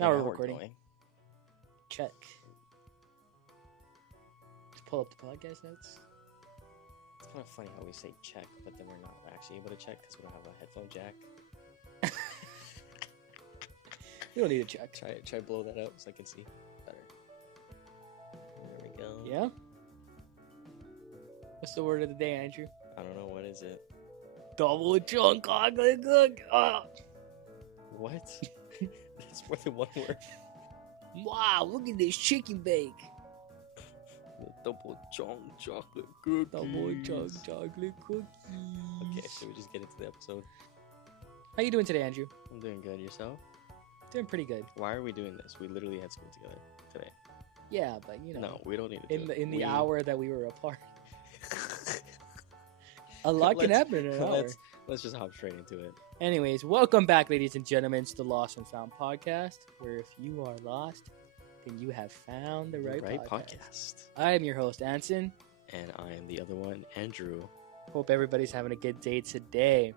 Okay, Now we're recording. going. Check. Let's pull up the podcast notes. It's kind of funny how we say check, but then we're not actually able to check because we don't have a headphone jack. You don't need a check. Try blow that up so I can see better. There we go. Yeah? What's the word of the day, Andrew? I don't know, what is it? Double chunk chocolate cook. What? That's more than one word. Wow, look at this chicken bake. The double chunk chocolate cookies. Double chunk chocolate cookies. Okay, should we just get into the episode? How you doing today, Andrew? I'm doing good. Yourself? Doing pretty good. Why are we doing this? We literally had school together today. Yeah, but you know. No, we don't need to do in the hour that we were apart. A lot can happen in an hour. Let's just hop straight into it. Anyways, welcome back, ladies and gentlemen, to the Lost and Found podcast, where if you are lost, then you have found the right podcast. I am your host, Anson. And I am the other one, Andrew. Hope everybody's having a good day today.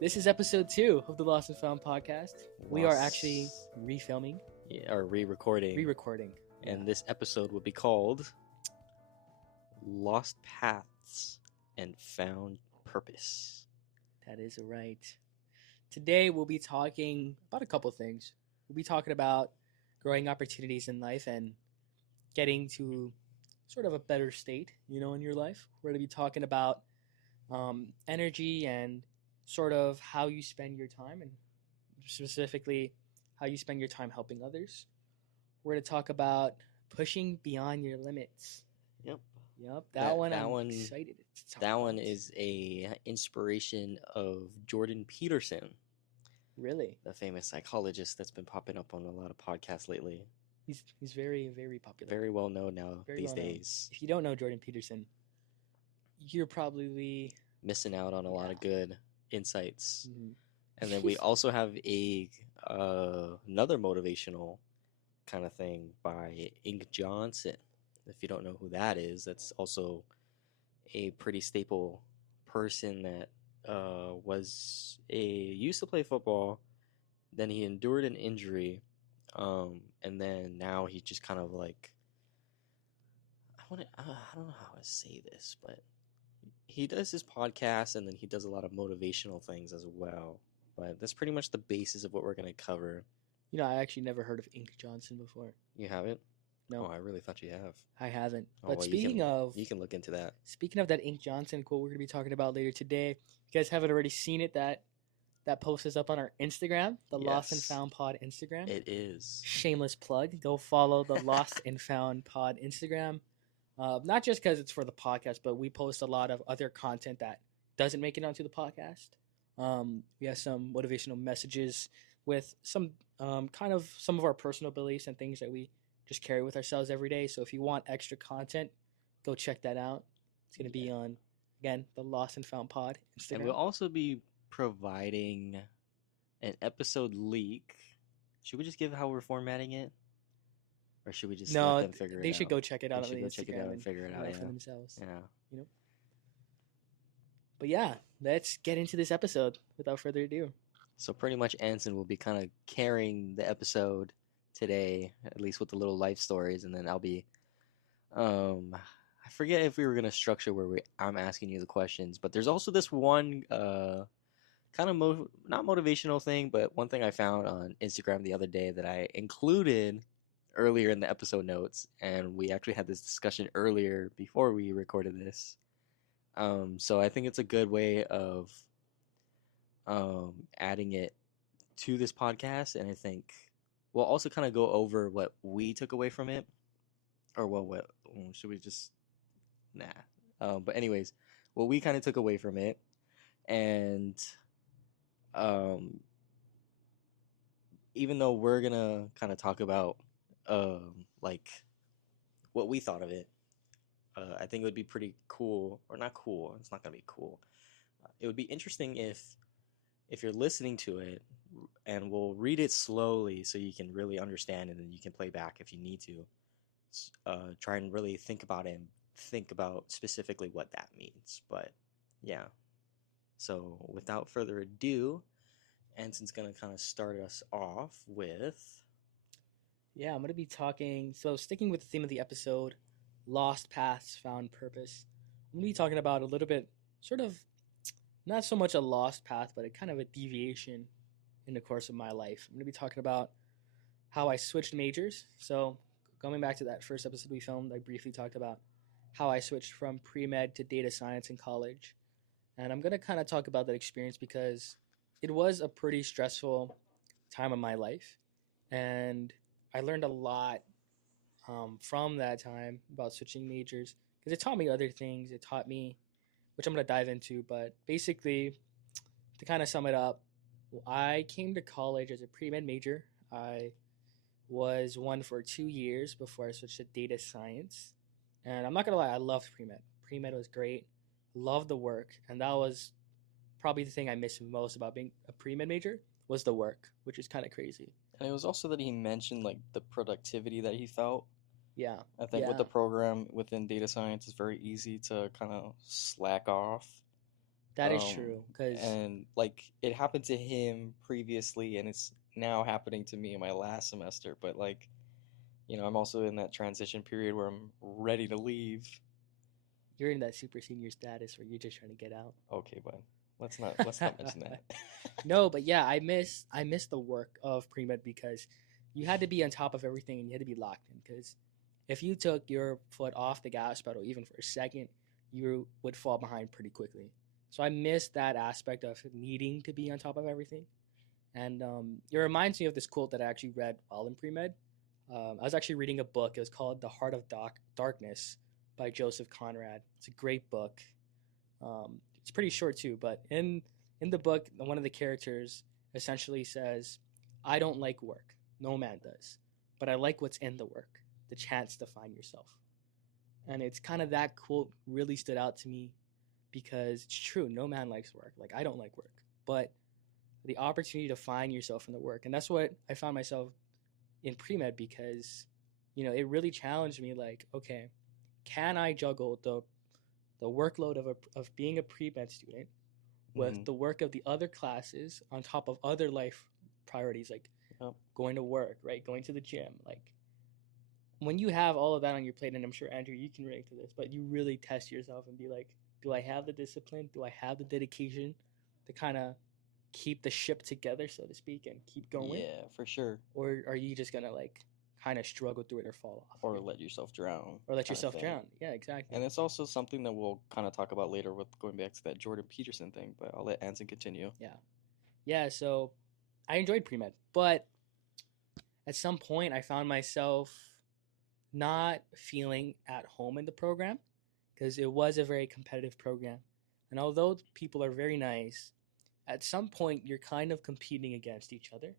This is episode 2 of the Lost and Found podcast. We are actually refilming. Yeah, or re-recording. Re-recording. And this episode will be called Lost Paths and Found Purpose. That is right. Today we'll be talking about a couple things. We'll be talking about growing opportunities in life and getting to sort of a better state, in your life. We're going to be talking about energy and sort of how you spend your time, and specifically how you spend your time helping others. We're going to talk about pushing beyond your limits. Yep. That one I'm excited to talk That about. one is a inspiration of Jordan Peterson. Really? The famous psychologist that's been popping up on a lot of podcasts lately. He's very, very popular. Very well known now these days. If you don't know Jordan Peterson, you're probably missing out on a lot of good insights. Mm-hmm. And then we also have another motivational kind of thing by Ink Johnson. If you don't know who that is, that's also a pretty staple person that used to play football. Then he endured an injury, and then now he just kind of like I don't know how to say this, but he does his podcast and then he does a lot of motivational things as well. But that's pretty much the basis of what we're going to cover. I actually never heard of Ink Johnson before. You haven't? No. Oh, I really thought you have. I haven't. Oh, But well, speaking of... You can look into that. Speaking of that Ink Johnson quote we're going to be talking about later today, if you guys haven't already seen it, that post is up on our Instagram, the Lost and Found Pod Instagram. It is. Shameless plug. Go follow the Lost and Found Pod Instagram. Not just because it's for the podcast, but we post a lot of other content that doesn't make it onto the podcast. We have some motivational messages with some some of our personal beliefs and things that we just carry with ourselves every day. So if you want extra content, go check that out. It's going to be on, again, the Lost and Found Pod Instagram. And we'll also be providing an episode leak. Should we just give how we're formatting it? Or should we just let them figure it out? They should go check it out on the Instagram. Check it out and figure it out for themselves. Yeah. But yeah, let's get into this episode without further ado. So pretty much Anson will be kind of carrying the episode today, at least with the little life stories, and then I'll be I forget if we were going to structure where I'm asking you the questions, but there's also this one kind of not motivational thing, but one thing I found on Instagram the other day that I included earlier in the episode notes, and we actually had this discussion earlier before we recorded this. So I think it's a good way of adding it to this podcast, and I think we'll also kind of go over what we took away from it, or what should we just but anyways, what we kind of took away from it, and even though we're gonna kind of talk about like what we thought of it, I think it would be pretty cool, or not cool, it's not gonna be cool, it would be interesting if you're listening to it, and we'll read it slowly so you can really understand, and then you can play back if you need to. Try and really think about it and think about specifically what that means. But yeah. So without further ado, Anson's going to kind of start us off with Yeah, I'm going to be talking. So, sticking with the theme of the episode, lost paths, found purpose. I'm going to be talking about a little bit, sort of, not so much a lost path, but a kind of a deviation in the course of my life. I'm going to be talking about how I switched majors. So, going back to that first episode we filmed, I briefly talked about how I switched from pre med to data science in college. And I'm going to kind of talk about that experience because it was a pretty stressful time of my life. And I learned a lot from that time about switching majors because it taught me other things. It taught me, which I'm going to dive into, but basically, to kind of sum it up, I came to college as a pre med major. I was one for 2 years before I switched to data science. And I'm not going to lie, I loved pre med. Pre med was great. Loved the work. And that was probably the thing I missed most about being a pre med major was the work, which is kind of crazy. And it was also that he mentioned like the productivity that he felt. Yeah. I think with Yeah. the program within data science, it's very easy to kind of slack off. That is true. Because, And like it happened to him previously, and it's now happening to me in my last semester. But like, I'm also in that transition period where I'm ready to leave. you're in that super senior status where you're just trying to get out. Okay, but let's not mention that. No, but yeah, I miss the work of pre med because you had to be on top of everything and you had to be locked in. Because if you took your foot off the gas pedal even for a second, you would fall behind pretty quickly. So I miss that aspect of needing to be on top of everything. And it reminds me of this quote that I actually read while in pre med. I was actually reading a book. It was called The Heart of Darkness by Joseph Conrad. It's a great book. It's pretty short too, but in the book, one of the characters essentially says, "I don't like work. No man does, but I like what's in the work, the chance to find yourself." And it's kind of that quote really stood out to me because it's true. No man likes work. Like I don't like work, but the opportunity to find yourself in the work, and that's what I found myself in pre med because it really challenged me. Like, okay, can I juggle the workload of being a pre med student with Mhm. the work of the other classes on top of other life priorities like Yep. going to work, right? Going to the gym. Like when you have all of that on your plate, and I'm sure Andrew, you can relate to this, but you really test yourself and be like, do I have the discipline? Do I have the dedication to kind of keep the ship together, so to speak, and keep going? Yeah, for sure. Or are you just gonna like kind of struggle through it or fall off? Or let yourself drown. Or let kind of yourself thing. drown. Yeah, exactly. And it's also something that we'll kind of talk about later with going back to that Jordan Peterson thing, but I'll let Anson continue. Yeah, so I enjoyed pre med, but at some point I found myself not feeling at home in the program because it was a very competitive program. And although people are very nice, at some point you're kind of competing against each other.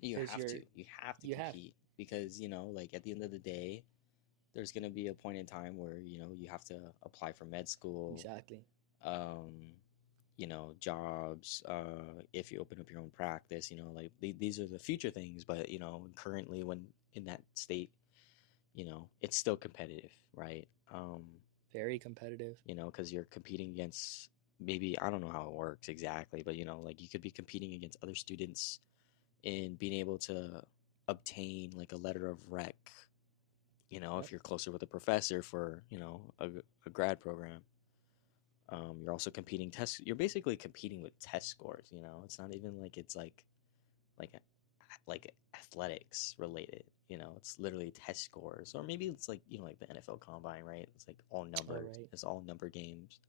You 'Cause have you're- to. You have to you have- compete because like at the end of the day, there's gonna be a point in time where you have to apply for med school. Exactly. Um, jobs. If you open up your own practice, like these are the future things. But currently, when in that state, it's still competitive, right? Very competitive. Because you're competing against maybe I don't know how it works exactly, but like you could be competing against other students in being able to obtain like a letter of rec. Yep. If you're closer with a professor for a grad program. You're also competing test. You're basically competing with test scores. It's not even like it's like like athletics related. It's literally test scores, or maybe it's like like the NFL Combine, right? It's like all numbers. right. It's all number games,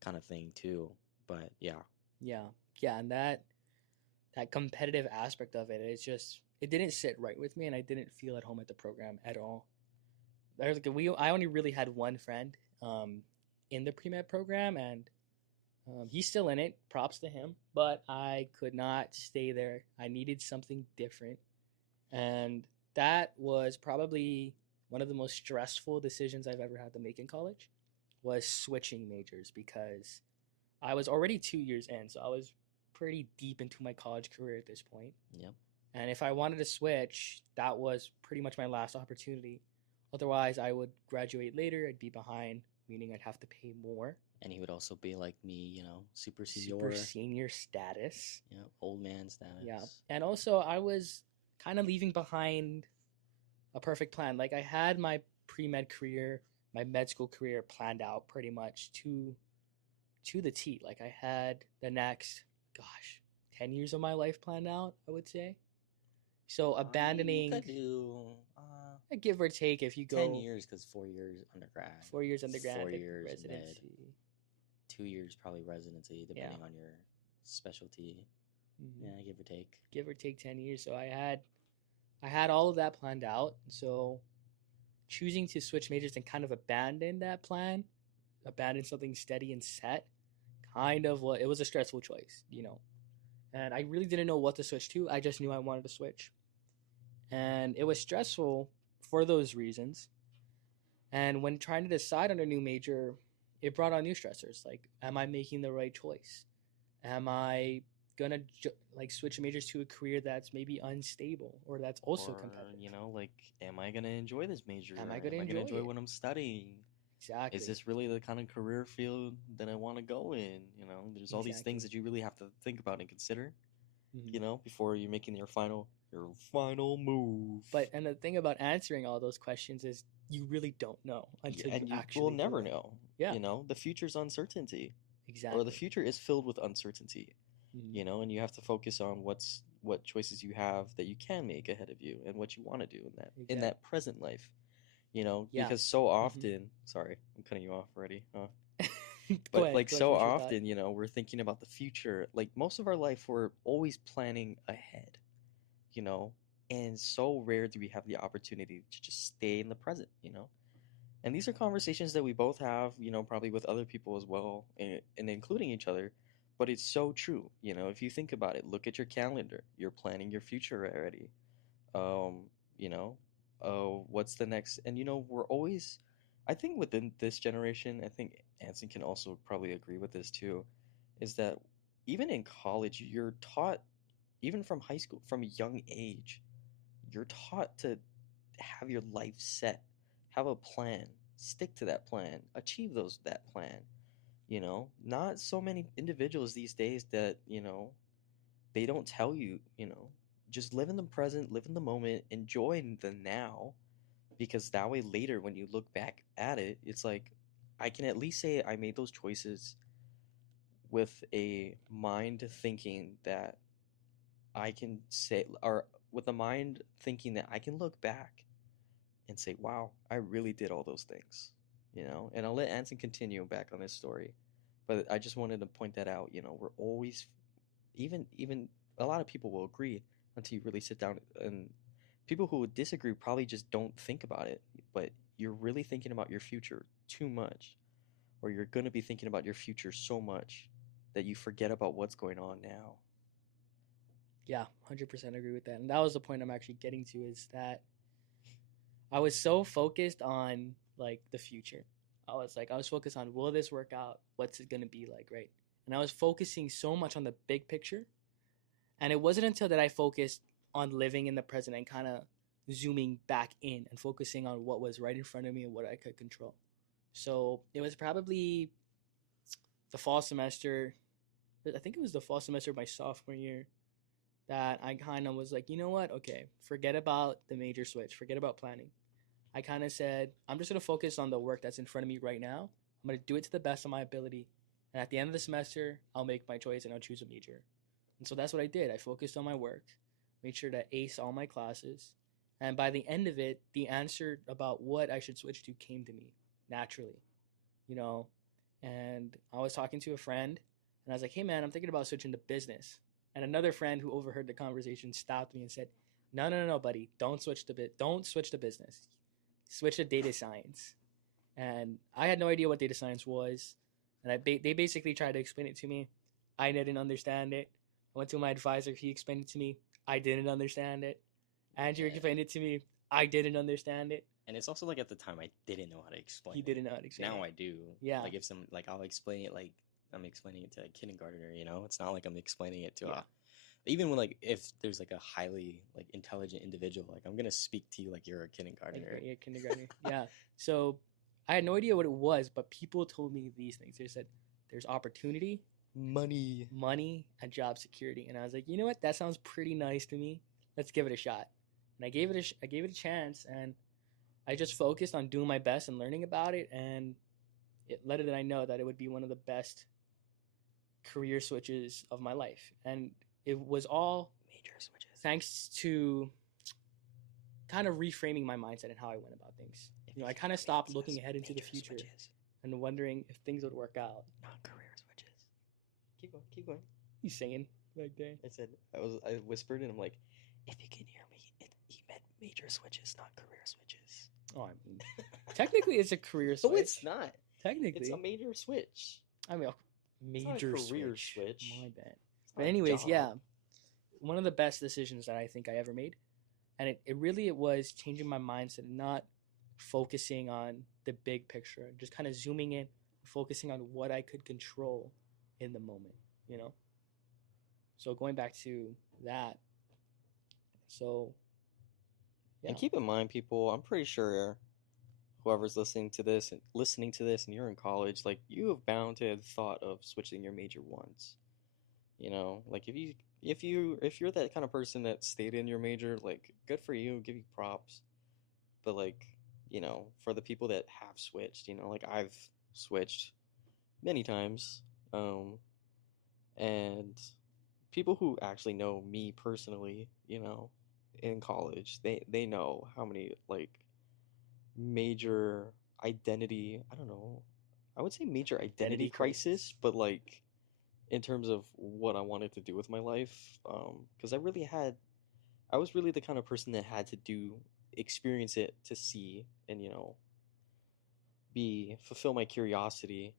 kind of thing too. But yeah, Yeah. Yeah, and that competitive aspect of it, it didn't sit right with me and I didn't feel at home at the program at all. I only really had one friend in the pre-med program and he's still in it, props to him, but I could not stay there. I needed something different. And that was probably one of the most stressful decisions I've ever had to make in college was switching majors because I was already 2 years in, so I was pretty deep into my college career at this point. Yep. And if I wanted to switch, that was pretty much my last opportunity. Otherwise, I would graduate later. I'd be behind, meaning I'd have to pay more. And he would also be like me, super senior. Super senior status. Yeah, old man status. Yeah. And also, I was kind of leaving behind a perfect plan. Like I had my pre-med career, my med school career planned out pretty much to the T. Like I had the next, gosh, 10 years of my life planned out, I would say. So You abandoning, could do give or take, if you 10 go years because 4 years undergrad, 4 years undergrad, 4 years med, residency. 2 years probably residency, Yeah. depending on your specialty. Mhm. Yeah, give or take. Give or take 10 years. So I had all of that planned out. So choosing to switch majors and kind of abandon that plan, abandon something steady and set, kind of what it was a stressful choice, you know. And I really didn't know what to switch to. I just knew I wanted to switch. And it was stressful for those reasons. And when trying to decide on a new major, it brought on new stressors. Like, am I making the right choice? Am I gonna like switch majors to a career that's maybe unstable or that's also Or, competitive? you know, like, am I gonna enjoy this major? Am I gonna Am I gonna enjoy enjoy it? what I'm studying? Exactly. Is this really the kind of career field that I want to go in? You know, there's all these things Exactly. that you really have to think about and consider, Mhm. you know, before you're making your final move. But and the thing about answering all those questions is you really don't know until And you you will actually do never it. know. Yeah, You know, the future's uncertainty, or the exactly. future is filled with uncertainty. Mhm. You know, and you have to focus on what choices you have that you can make ahead of you and what you want to do in that Exactly. present life. You know, Yeah. because so Mhm. often, sorry, I'm cutting you off already. Go But ahead. like Go ahead. so Finish your thought. often, you know, we're thinking about the future. Like most of our life, we're always planning ahead, you know, and so rare do we have the opportunity to just stay in the present, you know. And these are conversations that we both have, you know, probably with other people as well, and including each other. But it's so true, you know, if you think about it, look at your calendar. You're planning your future already. Um, you know, what's the next? And you know, we're always, I think within this generation, I think Anson can also probably agree with this too, is that even in college, you're taught, even from high school, from a young age, you're taught to have your life set, have a plan, stick to that plan, achieve that plan. You know, not so many individuals these days that, you know, they don't tell you, you know, just live in the present, live in the moment, enjoy the now, because that way later when you look back at it, it's like I can at least say I made those choices with a mind thinking that I can say, or with a mind thinking that I can look back and say, wow, I really did all those things, you know? And I'll let Anson continue back on his story. But I just wanted to point that out, you know, we're always, even a lot of people will agree until you really sit down, and people who would disagree probably just don't think about it, but you're really thinking about your future too much, or you're going to be thinking about your future so much that you forget about what's going on now. Yeah, 100% agree with that. And that was the point I'm actually getting to is that I was so focused on like the future. I was focused on will this work out? What's it going to be like, right? And I was focusing so much on the big picture. And it wasn't until that I focused on living in the present and kind of zooming back in and focusing on what was right in front of me and what I could control. So it was probably the fall semester. I think it was the fall semester of my sophomore year that I kind of was like, you know what? Okay, forget about the major switch, forget about planning. I kind of said, I'm just going to focus on the work that's in front of me right now. I'm going to do it to the best of my ability. And at the end of the semester, I'll make my choice and I'll choose a major. And so that's what I did. I focused on my work, made sure to ace all my classes. And by the end of it, the answer about what I should switch to came to me naturally, you know. And I was talking to a friend and I was like, hey man, I'm thinking about switching to business. And another friend who overheard the conversation stopped me and said, no, no, no, no, buddy, don't switch to business. Switch to data science. And I had no idea what data science was. And they basically tried to explain it to me. I didn't understand it. I went to my advisor. He explained it to me. I didn't understand it. Andrew Yeah. explained it to me. I didn't understand it. And it's also like at the time I didn't know how to explain He it. didn't know how to explain Now it. I do. Yeah. Like if some like I'll explain it like I'm explaining it to a kindergartner, you know? It's not like I'm explaining it to Yeah. a even when like if there's like a highly like intelligent individual, like I'm gonna speak to you like you're a kindergartner. Like, yeah, kindergarten. Yeah. So I had no idea what it was, but people told me these things. They said there's opportunity, Money. money, and job security. And I was like, you know what? That sounds pretty nice to me. Let's give it a shot. and I gave it a chance, and I just focused on doing my best and learning about it, and it let it I know that it would be one of the best career switches of my life, and it was all Major switches. thanks to kind of reframing my mindset and how I went about things. I kind of stopped looking ahead into the future and wondering if things would work out. Not career switches. Keep going. Keep going. You saying back there? I whispered, and I'm like, If you can hear me, he meant major switches, not career switches. Oh, I mean, technically it's a career switch. no, it's not. Technically, It's a major switch. I mean, a It's not a major career switch. switch. My bad. It's But not a anyways, job. yeah, one of the best decisions that I think I ever made, and it was changing my mindset and not focusing on the big picture, just kind of zooming in, focusing on what I could control in the moment. So going back to that, so yeah, And keep in mind, people, I'm pretty sure whoever's listening to this, and you're in college, like you have bound to have thought of switching your major once. Like if you're that kind of person that stayed in your major, like good for you, give you props. But like, for the people that have switched, like I've switched many times, and people who actually know me personally, in college, they know how many like major identity, I don't know, I would say major identity crisis, but like in terms of what I wanted to do with my life, because I was really the kind of person that had to experience it to see and be fulfill my curiosity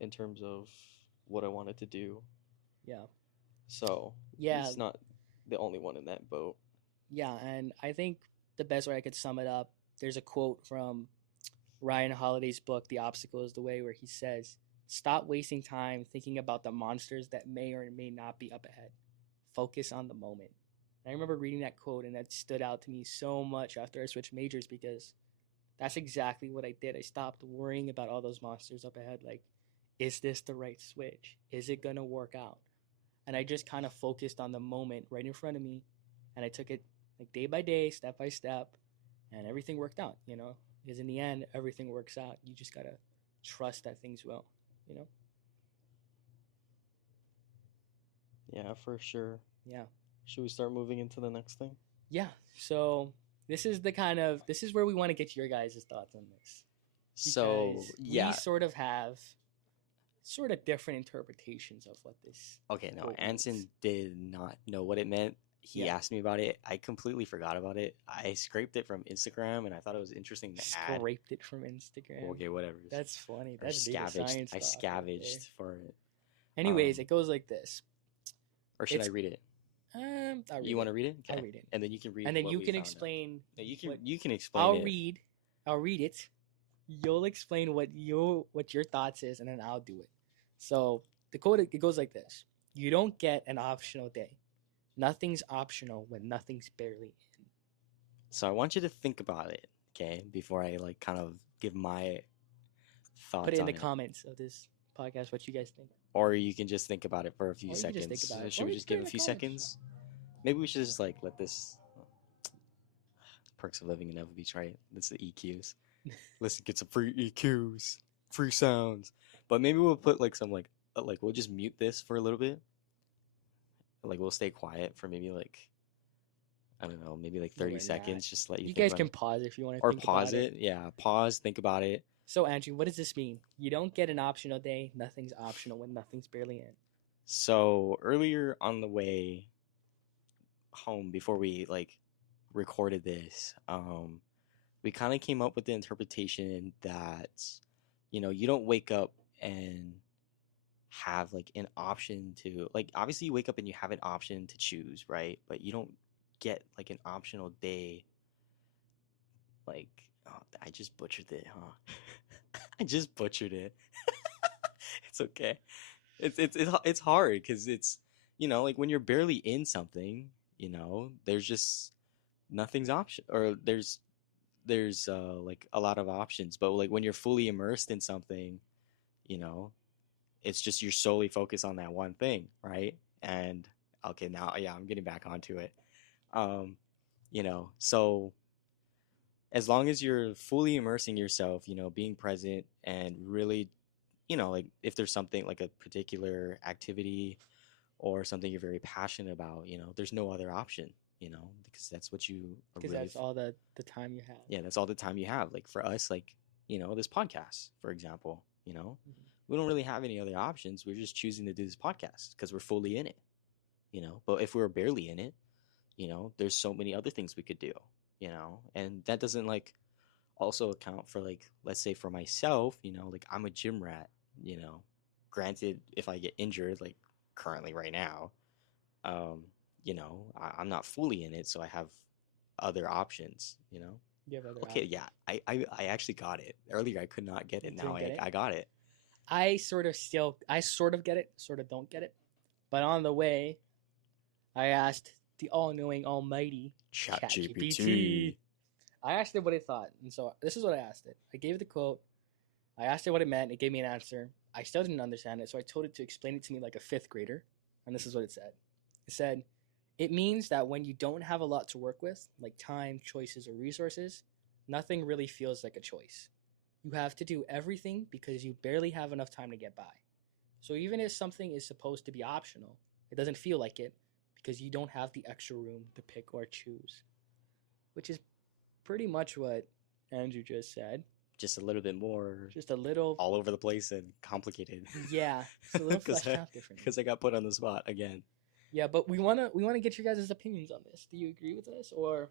in terms of what I wanted to do. yeah, So yeah, he's not the only one in that boat. yeah. And I think the best way I could sum it up, there's a quote from Ryan Holiday's book, The Obstacle is the Way, where he says, "Stop wasting time thinking about the monsters that may or may not be up ahead. Focus on the moment." And I remember reading that quote, and that stood out to me so much after I switched majors, because that's exactly what I did. I stopped worrying about all those monsters up ahead. Like, is this the right switch? Is it going to work out? And I just kind of focused on the moment right in front of me, and I took it like day by day, step by step, and everything worked out, because in the end, everything works out. You just got to trust that things will. Yeah, for sure. Yeah. Should we start moving into the next thing? Yeah. So this is where we want to get your guys' thoughts on this. So Because yeah, we sort of have sort of different interpretations of what this. Okay, no, quote Anson means. did not know what it meant. He Yeah. asked me about it. I completely forgot about it. I scraped it from Instagram, and I thought it was interesting to add. Scraped it from Instagram. Okay, whatever. That's funny. Or That's data scavenged. science I talk right scavenged there. for it. Anyways, it goes like this. Or should I It's- read it? I'll read You want to read it? I'll Okay. read it. And then you can read. And then what you we can found out. explain. No, what- you can explain I'll it. read it. You'll explain what your thoughts is, and then I'll do it. So the quote, it goes like this: "You don't get an optional day. Nothing's optional when nothing's barely in." So I want you to think about it, okay, before I like kind of give my thoughts Put it in on the comments of this podcast what you guys think. Or you can just think about it for a few Or you can seconds. just think about it. Should Or we you just put it give in a the few comments. seconds? Maybe we should just like let this perks of living in Neville Beach, right? That's the EQs. Listen, get some free EQs, free sounds. But maybe we'll put like some like we'll just mute this for a little bit. Like we'll stay quiet for maybe like I don't know, maybe like No, 30 we're not. seconds. Just let you. You think guys about can it. pause if you want to. Or think pause about it. Yeah, pause. Think about it. So Andrew, what does this mean? You don't get an optional day. Nothing's optional when nothing's barely in. So earlier on the way home, before we like recorded this, we kind of came up with the interpretation that you don't wake up and have like an option to like obviously you wake up and you have an option to choose, right? But you don't get like an optional day. Like, oh, I just butchered it, huh? I just butchered it. It's okay. It's hard because it's like when you're barely in something, there's just nothing's option, or there's like a lot of options. But like when you're fully immersed in something, it's just you're solely focused on that one thing, right? And okay, now yeah, I'm getting back onto it. So as long as you're fully immersing yourself, being present and really, like if there's something like a particular activity or something you're very passionate about, there's no other option, because that's what you are Because really, that's all the time you have. yeah, that's all the time you have. Like for us, like, this podcast, for example, Mhm. we don't really have any other options. We're just choosing to do this podcast because we're fully in it, but if we were barely in it, there's so many other things we could do, and that doesn't like also account for like, let's say for myself, like I'm a gym rat, you know. Granted, if I get injured, like currently right now, um, I'm not fully in it, so I have other options, You have other Okay, options. yeah, I actually got it. Earlier I could not get You it. Now didn't get it. I got it. I sort of get it, sort of don't get it. But on the way, I asked the all-knowing, almighty ChatGPT. I asked it what it thought, and so this is what I asked it. I gave it the quote. I asked it what it meant. It gave me an answer. I still didn't understand it, so I told it to explain it to me like a fifth grader. And this is what it said. It said, "It means that when you don't have a lot to work with, like time, choices, or resources, nothing really feels like a choice. You have to do everything because you barely have enough time to get by. So even if something is supposed to be optional, it doesn't feel like it because you don't have the extra room to pick or choose." Which is pretty much what Andrew just said. Just a little bit more Just a little, all over the place and complicated. yeah, it's a little fleshed out differently. Because I got put on the spot again. Yeah, but we wanna get your guys' opinions on this. Do you agree with this, or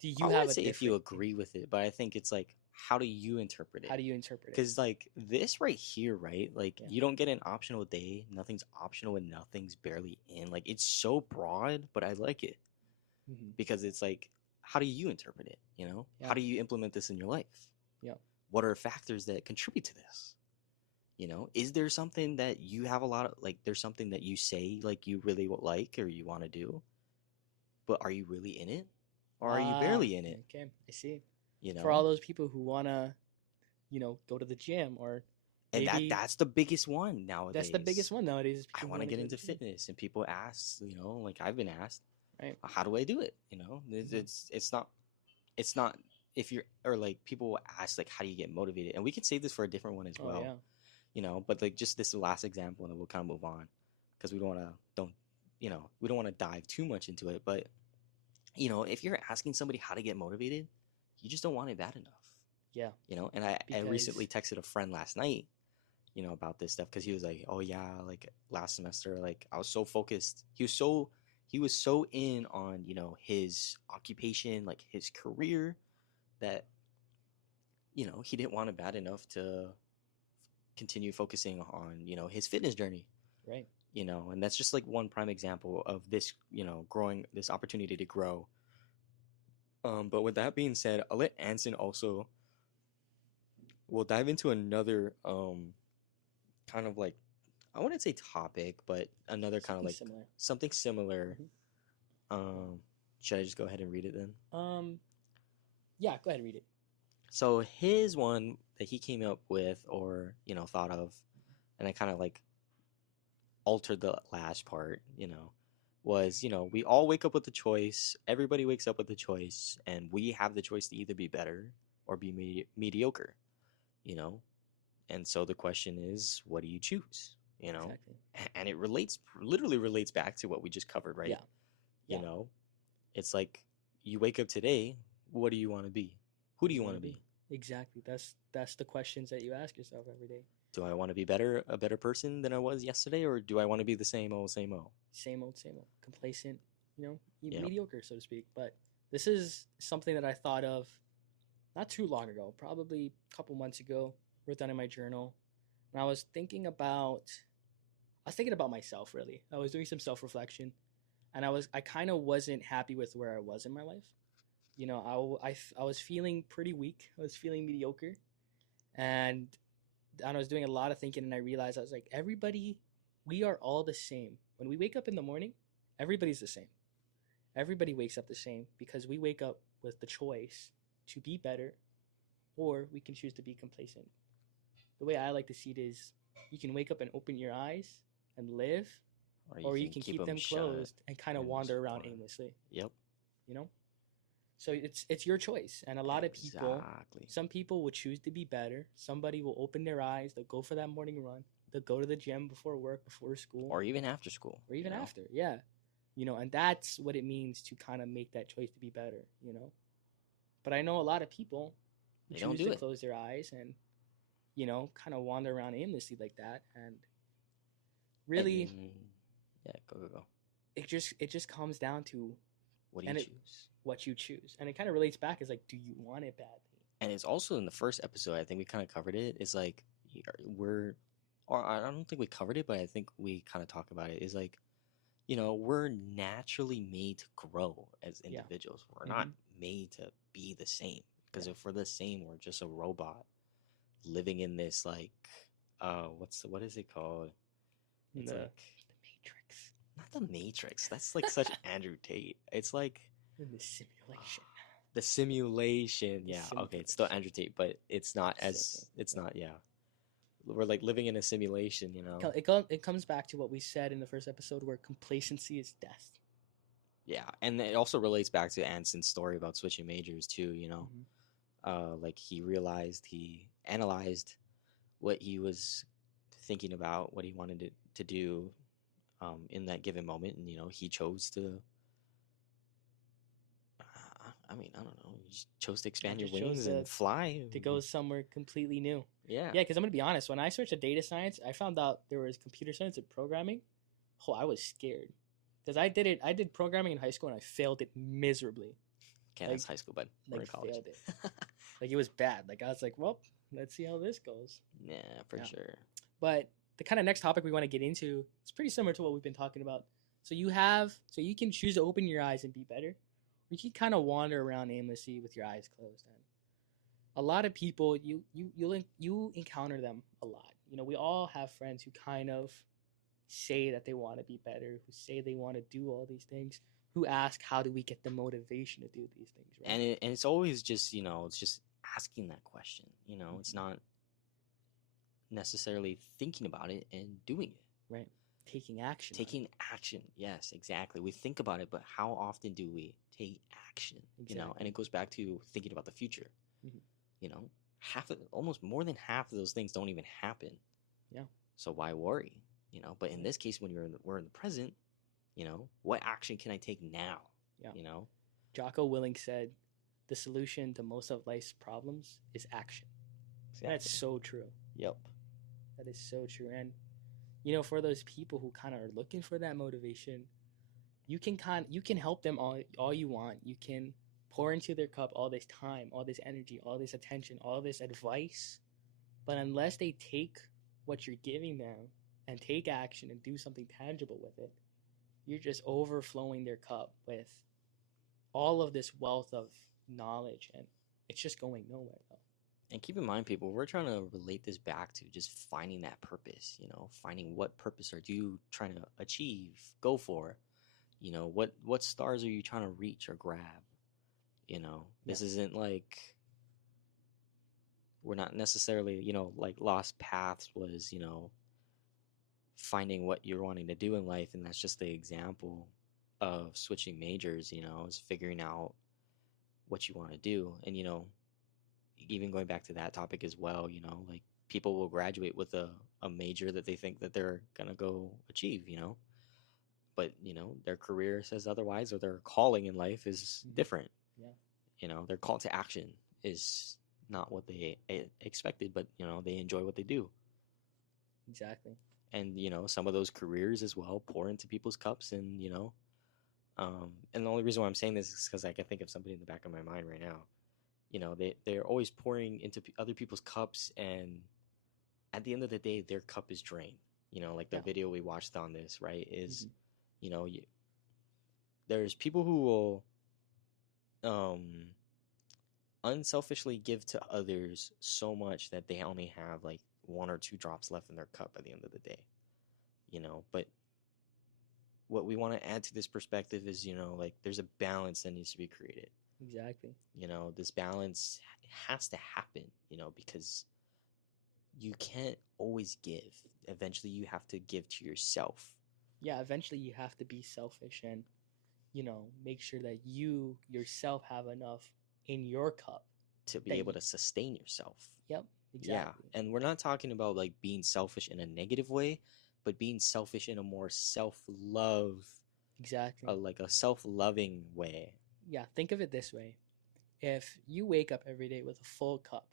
do you I have wouldn't a say if you different agree with it, but I think it's like, how do you interpret it? How do you interpret it? Because like this right here, right? Like Yeah. you don't get an optional day. Nothing's optional and nothing's barely in. Like it's so broad, but I like it Mm-hmm. because it's like, how do you interpret it? Yeah. How do you implement this in your life? Yeah. What are factors that contribute to this? Is there something that you have a lot of, like, there's something that you say like you really like or you want to do, but are you really in it, or are you barely in it? Okay, I see. You For all know, those people who wanna, go to the gym, or and maybe that's the biggest one nowadays. that's the biggest one nowadays. Is I people who want to wanna get go into to the gym. fitness, and people ask, like I've been asked, Right. how do I do it? It's not if you're, or like people will ask like, how do you get motivated? And we could save this for a different one as Oh well. yeah. But like just this last example, and then we'll kind of move on because we don't want to dive too much into it. But if you're asking somebody how to get motivated, you just don't want it bad enough. Yeah. And I Because recently texted a friend last night, about this stuff because he was like, oh yeah, like last semester, like I was so focused. He was so in on, his occupation, like his career, that, he didn't want it bad enough to continue focusing on, his fitness journey. Right. And that's just like one prime example of this, growing, this opportunity to grow. But with that being said, I'll let Anson also, we'll dive into another kind of like, I wouldn't say topic, but another kind of like similar. something similar. Mhm. Should I just go ahead and read it then? Yeah, go ahead and read it. So his one that he came up with, or thought of, and I kind of like altered the last part, was, we all wake up with the choice. Everybody wakes up with the choice, and we have the choice to either be better or be mediocre, And so the question is, what do you choose? Exactly. And it literally relates back to what we just covered, right? Yeah. It's like you wake up today, what do you want to be? Who do you want to be? Exactly. That's the questions that you ask yourself every day. Do I want to be a better person than I was yesterday, or do I want to be the same old, same old? Same old, complacent, Yep. mediocre, so to speak. But this is something that I thought of not too long ago, probably a couple months ago. Wrote down in my journal, and I was thinking about myself, really. I was doing some self-reflection, and I kind of wasn't happy with where I was in my life. I was feeling pretty weak. I was feeling mediocre, and I was doing a lot of thinking, and I realized I was like, we are all the same. When we wake up in the morning, everybody's the same. Everybody wakes up the same because we wake up with the choice to be better, or we can choose to be complacent. The way I like to see it is, you can wake up and open your eyes and live, or you can keep them shut closed and kind of and wander just around wander. aimlessly. Yep. You know? So it's your choice. And a lot of people, Exactly. some people will choose to be better. Somebody will open their eyes. They'll go for that morning run. They'll go to the gym before work, before school, Or even after school. or even you know? after. Yeah. And that's what it means to kind of make that choice to be better. But I know a lot of people who They don't choose do to it. close their eyes and, kind of wander around aimlessly like that. And really, And, yeah, go. it just comes down to What do you and it, choose? what you choose. And it kind of relates back is like, do you want it badly? And it's also in the first episode, I think we kind of covered it. It's like we're, or I don't think we covered it, but I think we kind of talk about it. Is like, we're naturally made to grow as Yeah. individuals. We're not Mhm. made to be the same. Because Yeah. if we're the same, we're just a robot living in this like, what is it called? It's The like Matrix. not the Matrix. That's like such Andrew Tate. It's like In the simulation. the simulation. The Yeah, okay, it's still simulation. Andrew Tate, but it's not Same as thing. it's not. Yeah, we're like living in a simulation. It comes back to what we said in the first episode, where complacency is death. Yeah, and it also relates back to Anson's story about switching majors too. Mhm. Like he analyzed what he was thinking about, what he wanted to do, in that given moment, and he chose to. I mean, I don't know. You just chose to expand your Just chose wings and fly. to go somewhere completely new. Yeah. Yeah, because I'm gonna be honest. When I searched to data science, I found out there was computer science and programming. Oh, I was scared because I did it. I did programming in high school and I failed it miserably. Okay, that's high school, but we're in college. Failed it. Like it was bad. Like I was like, well, let's see how this goes. Yeah, for Yeah. sure. But the kind of next topic we want to get into, it's pretty similar to what we've been talking about. So you can choose to open your eyes and be better, or you can kind of wander around aimlessly with your eyes closed. And a lot of people, you encounter them a lot. We all have friends who kind of say that they want to be better, who say they want to do all these things, who ask how do we get the motivation to do these things, right? And it's always just it's just asking that question. It's not necessarily thinking about it and doing it. Right. Taking action. Taking action. Yes, exactly. We think about it, but how often do we take action? Exactly. And it goes back to thinking about the future. Mhm. Almost more than half of those things don't even happen. Yeah. So why worry? But in this case, when we're in the present, what action can I take now? Yeah. You know, Jocko Willink said, "The solution to most of life's problems is action." That's so true. Yep. That is so true. And for those people who kind of are looking for that motivation, you can help them all you want. You can pour into their cup all this time, all this energy, all this attention, all this advice. But unless they take what you're giving them and take action and do something tangible with it, you're just overflowing their cup with all of this wealth of knowledge, and it's just going nowhere though. And keep in mind, people, we're trying to relate this back to just finding that purpose, finding what purpose are you trying to achieve, go for, what stars are you trying to reach or grab, this isn't like, we're not necessarily, like Lost Paths was, finding what you're wanting to do in life. And that's just the example of switching majors, is figuring out what you want to do. And, even going back to that topic as well, like people will graduate with a major that they think that they're going to go achieve, but, their career says otherwise, or their calling in life is different. Yeah. Their call to action is not what they expected, but, they enjoy what they do. Exactly. And, some of those careers as well pour into people's cups, and, and the only reason why I'm saying this is because I can think of somebody in the back of my mind right now. They're always pouring into other people's cups, and at the end of the day, their cup is drained. Like the video we watched on this, right? Is there's people who will unselfishly give to others so much that they only have like 1 or 2 drops left in their cup at the end of the day. But what we want to add to this perspective is, like there's a balance that needs to be created. Exactly. This balance has to happen, because you can't always give. Eventually, you have to give to yourself. Yeah, eventually you have to be selfish, and make sure that you yourself have enough in your cup to be that able you, to sustain yourself. yep, Yeah, exactly. and we're not talking about like being selfish in a negative way, but being selfish in a more self-love, Exactly. like a self-loving way. Yeah, think of it this way. If you wake up every day with a full cup,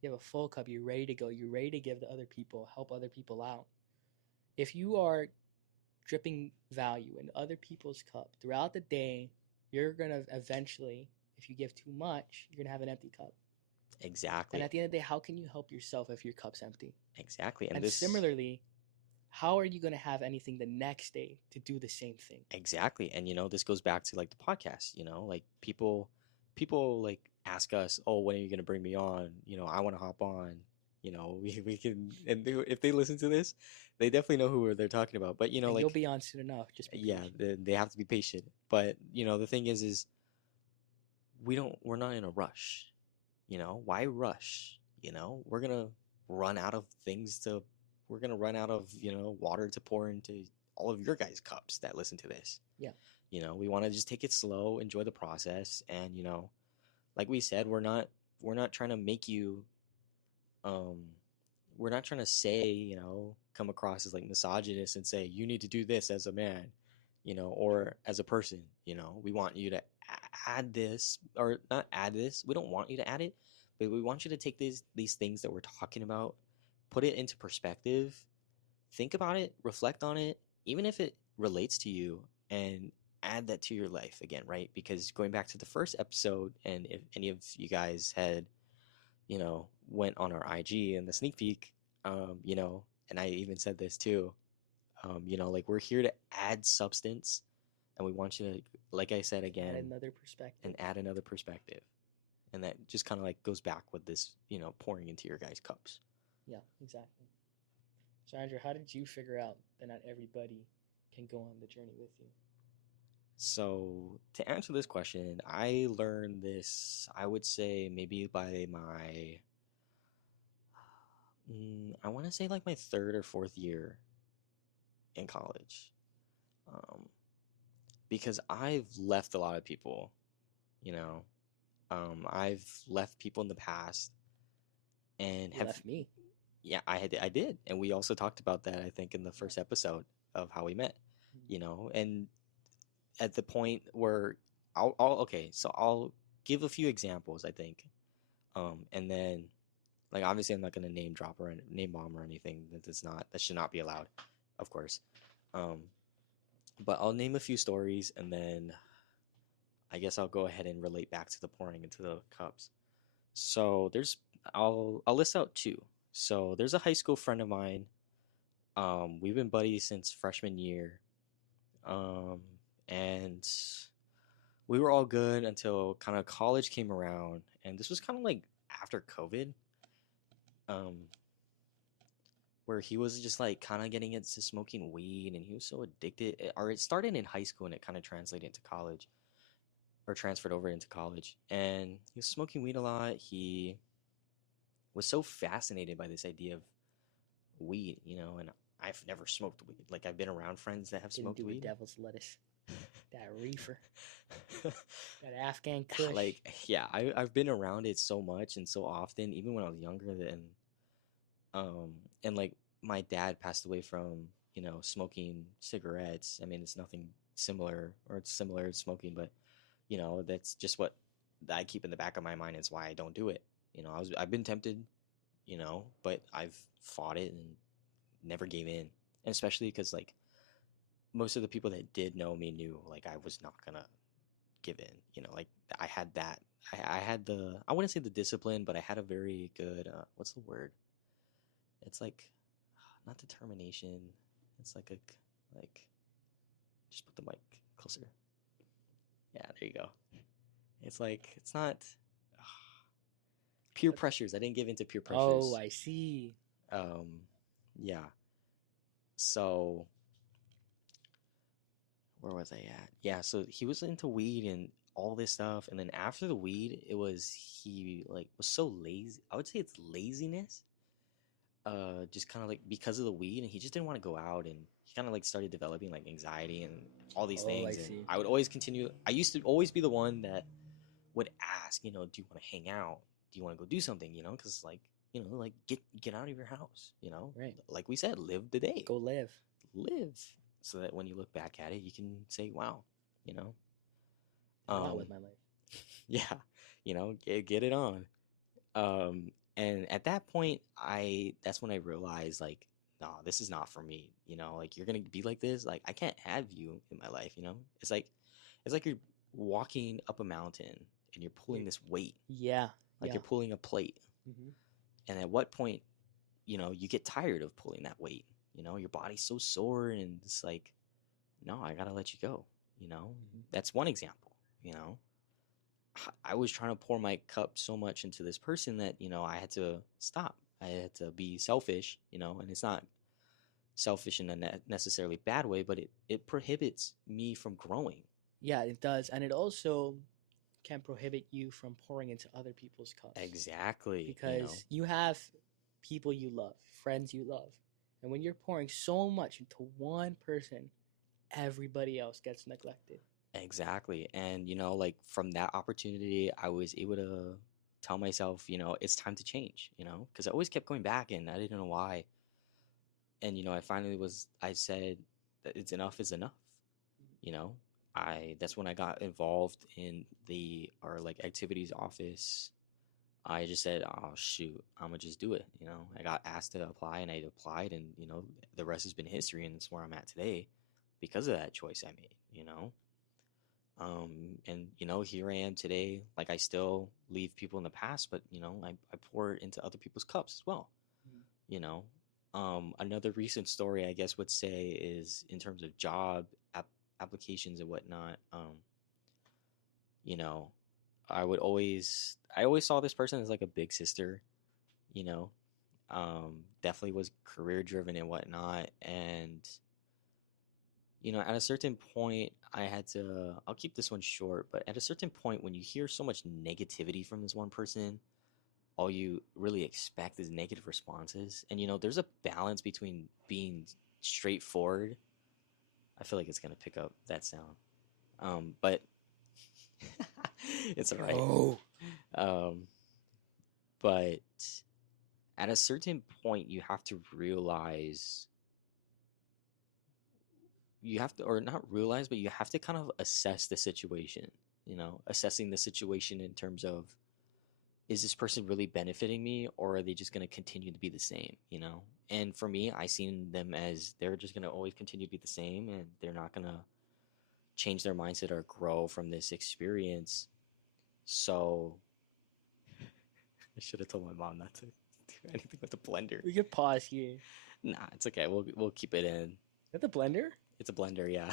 you have a full cup, you're ready to go, you're ready to give to other people, help other people out. If you are dripping value in other people's cup throughout the day, you're going to eventually, if you give too much, you're going to have an empty cup. And Exactly. at the end of the day, how can you help yourself if your cup's empty? Exactly. And And this similarly, how are you going to have anything the next day to do the same thing? exactly. And this goes back to like the podcast, like people like ask us, "Oh, when are you going to bring me on?" I want to hop on. We can and if they listen to this, they definitely know who they're talking about. But And you'll like be on soon enough. Just be yeah, patient. they have to be patient. But the thing is we're not in a rush. Why rush? We're gonna run out of things to we're gonna run out of water to pour into all of your guys' cups that listen to this. Yeah. We want to just take it slow, enjoy the process, and like we said, we're not trying to make you um we're not trying to say, come across as like misogynist and say you need to do this as a man, or as a person. We want you to add this or not add this. We don't want you to add it, but we want you to take these things that we're talking about, put it into perspective, think about it, reflect on it, even if it relates to you, and add that to your life again, right? Because going back to the first episode, and if any of you guys had went on our IG and the sneak peek, and I even said this too, like we're here to add substance, and we want you to, like I said Add again, another perspective. and add another perspective, and that just kind of like goes back with this, pouring into your guys' cups. Yeah, exactly. So, Andrew, how did you figure out that not everybody can go on the journey with you? So to answer this question, I learned this, I would say maybe by my I want to say like my third or fourth year in college. Um, because I've left a lot of people, you know. I've left people in the past and You have, left me. yeah, I did. And we also talked about that, I think, in the first episode of how we met, and at the point where okay, so I'll give a few examples, I think. And then, like, obviously I'm not going to name drop or name bomb or anything. That should not be allowed, of course. Um, but I'll name a few stories, and then I guess I'll go ahead and relate back to the pouring into the cups. So I'll list out two. So there's a high school friend of mine. We've been buddies since freshman year. Um, and we were all good until kind of college came around, and this was kind of like after COVID. Um, where he was just like kind of getting into smoking weed, and he was so addicted. Or it started in high school and it kind of translated into college, or transferred over into college. And he was smoking weed a lot. He was so fascinated by this idea of weed, and I've never smoked weed. Like, I've been around friends that have Didn't smoked do a weed. devil's lettuce. That reefer. That Afghan Kush. Like, yeah, I've been around it so much and so often, even when I was younger. And like my dad passed away from smoking cigarettes. I mean, it's nothing similar, or it's similar to smoking, but that's just what I keep in the back of my mind. Is why I don't do it. I've been tempted, but I've fought it and never gave in. And especially because, like, most of the people that did know me knew, like, I was not gonna give in. Like, I had that. I had I wouldn't say the discipline, but I had a very good what's the word? It's like, not determination. It's like like just put the mic closer. Yeah, there you go. It's like, it's not peer pressures. I didn't give in to peer Oh, pressures. I see. Yeah. So where was I at? Yeah, so he was into weed and all this stuff, and then after the weed, he like was so lazy. I would say it's laziness. Just kind of like because of the weed, and he just didn't want to go out, and he kind of like started developing like anxiety and all these Oh, I things. And see. I would always continue. I used to always be the one that would ask, do you want to hang out? Do you want to go do something? Because like, like get out of your house. Right. Like we said, live the day, Go live. live, so that when you look back at it, you can say, wow, you know, Did a lot with my life. yeah, get it on. And at that point, that's when I realized like, no, this is not for me. Like you're gonna be like this. Like I can't have you in my life. It's like you're walking up a mountain and you're pulling this weight, Yeah. like Yeah. you're pulling a plate. Hmm. And at what point, you get tired of pulling that weight. Your body's so sore and it's like, no, I gotta let you go. Hmm. That's one example. I was trying to pour my cup so much into this person that I had to stop. I had to be selfish, and it's not selfish in a necessarily bad way, but it prohibits me from growing. Yeah, it does, and it also can prohibit you from pouring into other people's cups. Exactly. Because you have people you love, friends you love, and when you're pouring so much into one person, everybody else gets neglected. Exactly. And like from that opportunity, I was able to tell myself, it's time to change, because I always kept going back and I didn't know why. And I said that it's enough is enough. you know that's when I got involved in our like activities office. I just said, oh shoot, I'm gonna just do it. I got asked to apply and I applied, and the rest has been history, and it's where I'm at today because of that choice I made. And here I am today. Like I still leave people in the past, but I pour it into other people's cups as well. you know Another recent story I guess would say is in terms of job applications and whatnot. You know, I always saw this person as like a big sister. You know, definitely was career driven and whatnot. And at a certain point, I had to. I'll keep this one short, but at a certain point, when you hear so much negativity from this one person, all you really expect is negative responses. And there's a balance between being straightforward. I feel like it's gonna pick up that sound, but it's alright. Oh. But at a certain point, you have to realize or not realize, but you have to kind of assess the situation. Assessing the situation in terms of, is this person really benefiting me, or are they just going to continue to be the same? And for me, I seen them as they're just going to always continue to be the same, and they're not going to change their mindset or grow from this experience. So I should have told my mom not to do anything with the blender. We could pause here. Nah, it's okay. We'll keep it in. Is that the blender? It's a blender, yeah.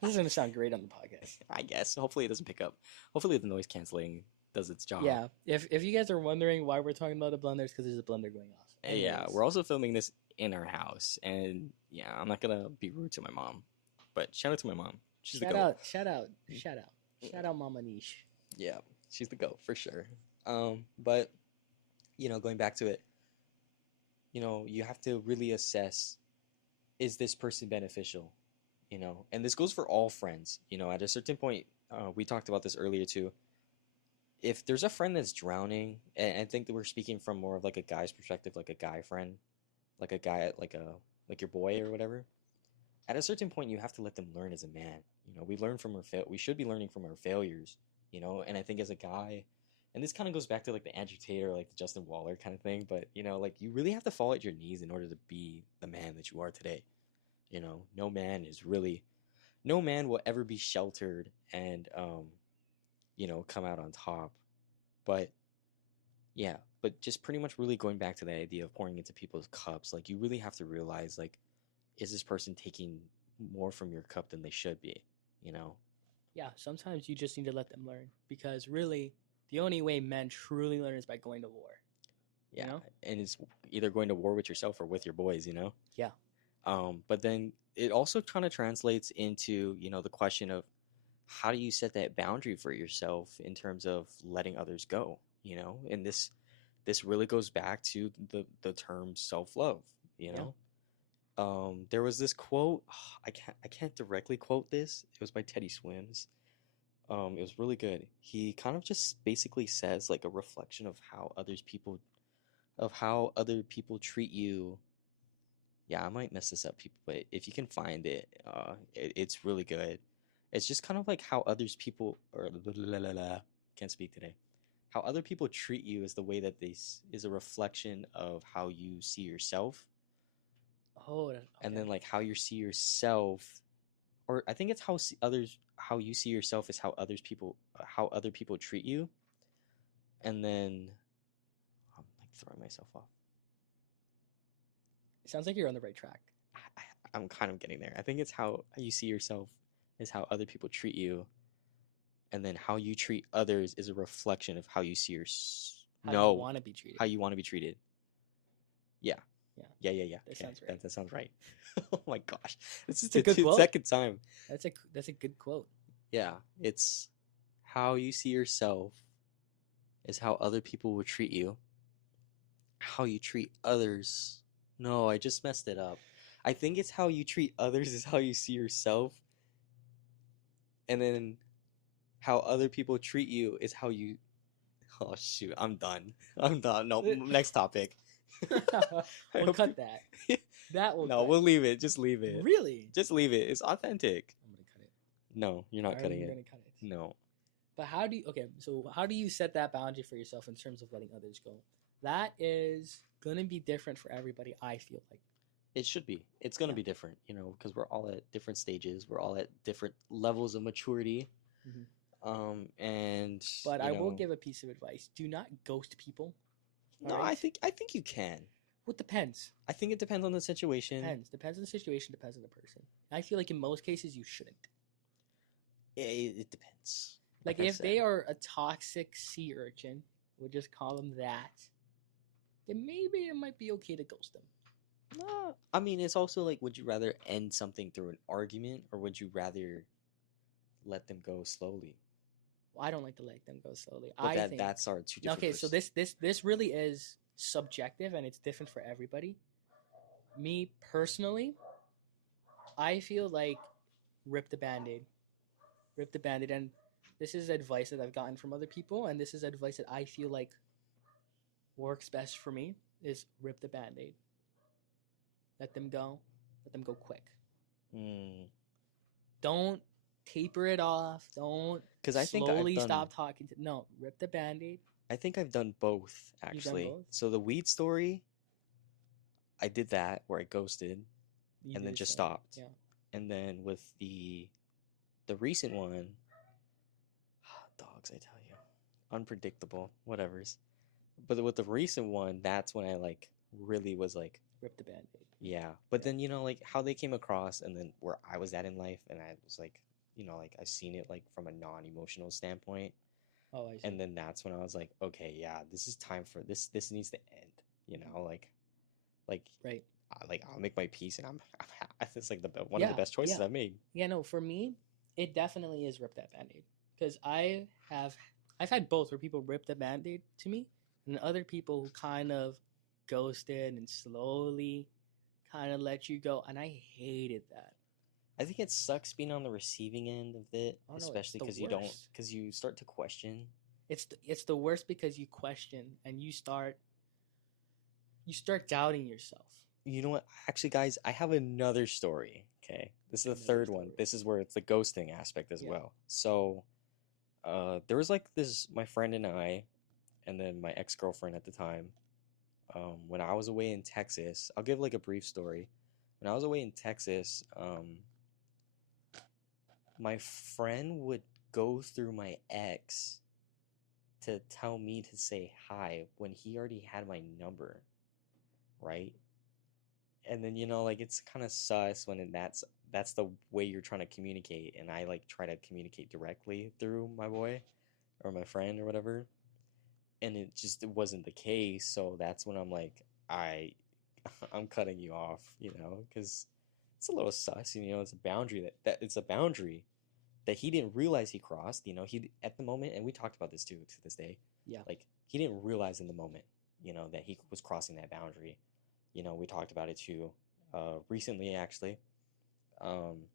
This is gonna sound great on the podcast. I guess. Hopefully it doesn't pick up. Hopefully the noise canceling does its job. Yeah. If you guys are wondering why we're talking about the blender, it's because there's a blender going off. Yeah, Anyways. we're also filming this in our house, and yeah, I'm not gonna be rude to my mom, but shout out to my mom. She's the goat. Shout out, Mama Niche. Yeah, she's the goat for sure. But going back to it, you have to really assess, is this person beneficial? And this goes for all friends. At a certain point, we talked about this earlier too. If there's a friend that's drowning, and I think that we're speaking from more of like a guy's perspective, like a guy friend, like a guy, like your boy or whatever. At a certain point, you have to let them learn as a man. We learn from we should be learning from our failures. And I think as a guy, and this kind of goes back to like the Andrew Tate or like the Justin Waller kind of thing, but like you really have to fall at your knees in order to be the man that you are today. No man will ever be sheltered and come out on top. But yeah, but just pretty much really going back to the idea of pouring into people's cups, like you really have to realize, like, is this person taking more from your cup than they should be? Yeah, sometimes you just need to let them learn, because really the only way men truly learn is by going to war. Yeah, and it's either going to war with yourself or with your boys. Yeah. But then it also kind of translates into the question of, how do you set that boundary for yourself in terms of letting others go? And this really goes back to the term self-love. There was this quote. I can't directly quote this. It was by Teddy Swims. It was really good. He kind of just basically says like a reflection of how other people treat you. Yeah, I might mess this up, people, but if you can find it, it's really good. It's just kind of like how others people or can't speak today. How other people treat you is the way that is a reflection of how you see yourself, Oh, and okay. then like how you see yourself, or I think it's how you see yourself is how other people treat you, and then I'm like throwing myself off. It sounds like you're on the right track. I'm kind of getting there. I think it's how you see yourself is how other people treat you, and then how you treat others is a reflection of how you see How you want to be treated. how you want to be treated. Yeah. Yeah. Yeah. That Okay, sounds right. that sounds right. Oh my gosh, this is It's a good quote. second time. That's a good quote. Yeah, it's how you see yourself is how other people will treat you. How you treat others. No, I just messed it up. I think it's how you treat others is how you see yourself. And then how other people treat you is how you. Oh, shoot. I'm done. I'm done. No, next topic. We'll cut that. That will No, cut. we'll leave it. Just leave it. Really? Just leave it. It's authentic. I'm gonna cut it. No, you're not cutting I'm it. gonna cut it. No. But how do you set that boundary for yourself in terms of letting others go? That is gonna be different for everybody, I feel like. It should be. It's going to Yeah. be different, because we're all at different stages. We're all at different levels of maturity. Mhm. And But I will give a piece of advice. Do not ghost people. no, alright? I think you can. Well, it depends. I think it depends on the situation. Depends on the situation, depends on the person. I feel like in most cases you shouldn't. It depends. Like I if said. they are a toxic sea urchin, we'll just call them that, then maybe it might be okay to ghost them. No, I mean, it's also like, would you rather end something through an argument, or would you rather let them go slowly? Well, I don't like to let them go slowly. But I think that's our two different. okay. So this really is subjective and it's different for everybody. Me personally, I feel like rip the band-aid. Rip the band-aid. And this is advice that I've gotten from other people, and this is advice that I feel like works best for me, is rip the band-aid. Let them go. Let them go quick. Don't taper it off. Don't 'Cause I think I've slowly done- stop talking to. No, rip the band-aid. I think I've done both, actually. both? So the weed story, I did that where I ghosted You and do then the just same. stopped. Yeah. And then with the recent one, dogs, I tell you, unpredictable, whatever's. But with the recent one, that's when I like really was like, Rip the band-aid. yeah. But Yeah. then like how they came across, and then where I was at in life, and I was like, like I've seen it like from a non-emotional standpoint. Oh, I see. And then that's when I was like, okay, yeah, this is time for this. This needs to end. Like Right. like I'll make my peace, and it's like one of the best choices I've made. Yeah, no, for me, it definitely is rip that band-aid. Because I've had both where people rip the band-aid to me, and other people who kind of ghosted and slowly kind of let you go, and I hated that. I think it sucks being on the receiving end of it, Oh, no, it's especially the worst. because you start to question. It's the worst because you question and you start doubting yourself. You know what? Actually, guys, I have another story. Okay, this is the Another third one. story. This is where it's the ghosting aspect as Yeah. well. So, there was like this, my friend and I, and then my ex-girlfriend at the time. When I was away in Texas, I'll give like a brief story. When I was away in Texas, my friend would go through my ex to tell me to say hi when he already had my number, right? And then like it's kind of sus when that's the way you're trying to communicate, and I like try to communicate directly through my boy or my friend or whatever, and it wasn't the case. So that's when I'm like, I'm cutting you off, because it's a little sus. It's a boundary that it's a boundary that he didn't realize he crossed. He at the moment, and we talked about this too to this day. Yeah. Like he didn't realize in the moment, that he was crossing that boundary. We talked about it too. recently actually. Um,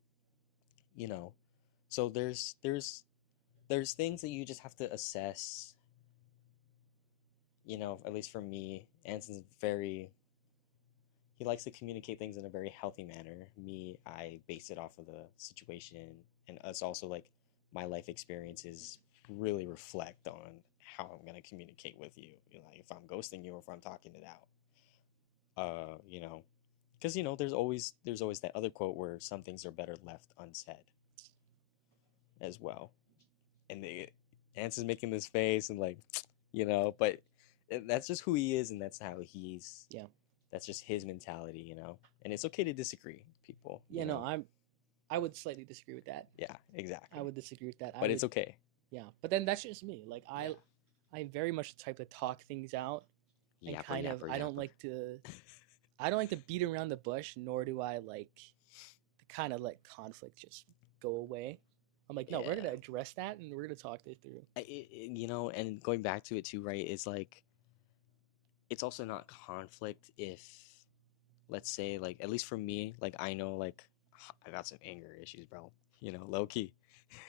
you know, so there's things that you just have to assess. At least for me, Anson's very he likes to communicate things in a very healthy manner. Me, I base it off of the situation, and us also like my life experiences really reflect on how I'm gonna communicate with you. Like if I'm ghosting you or if I'm talking it out. Because there's always that other quote where some things are better left unsaid as well. And Anson's making this face and like, but that's just who he is, and that's how he's. Yeah. That's just his mentality, and it's okay to disagree, people. Yeah, no, I would slightly disagree with that. Yeah, exactly. I would disagree with that. But it's okay. Yeah, but then that's just me. Like I'm very much the type to talk things out, and Yapper, kind of yapper, I don't yapper. like to, I don't like to beat around the bush, nor do I like to kind of let conflict just go away. I'm like, no, we're Yeah. gonna address that and we're gonna talk this through. And going back to it too, right? It's like, it's also not conflict if, let's say, like, at least for me, like, I know, like, I got some anger issues, bro. Low key.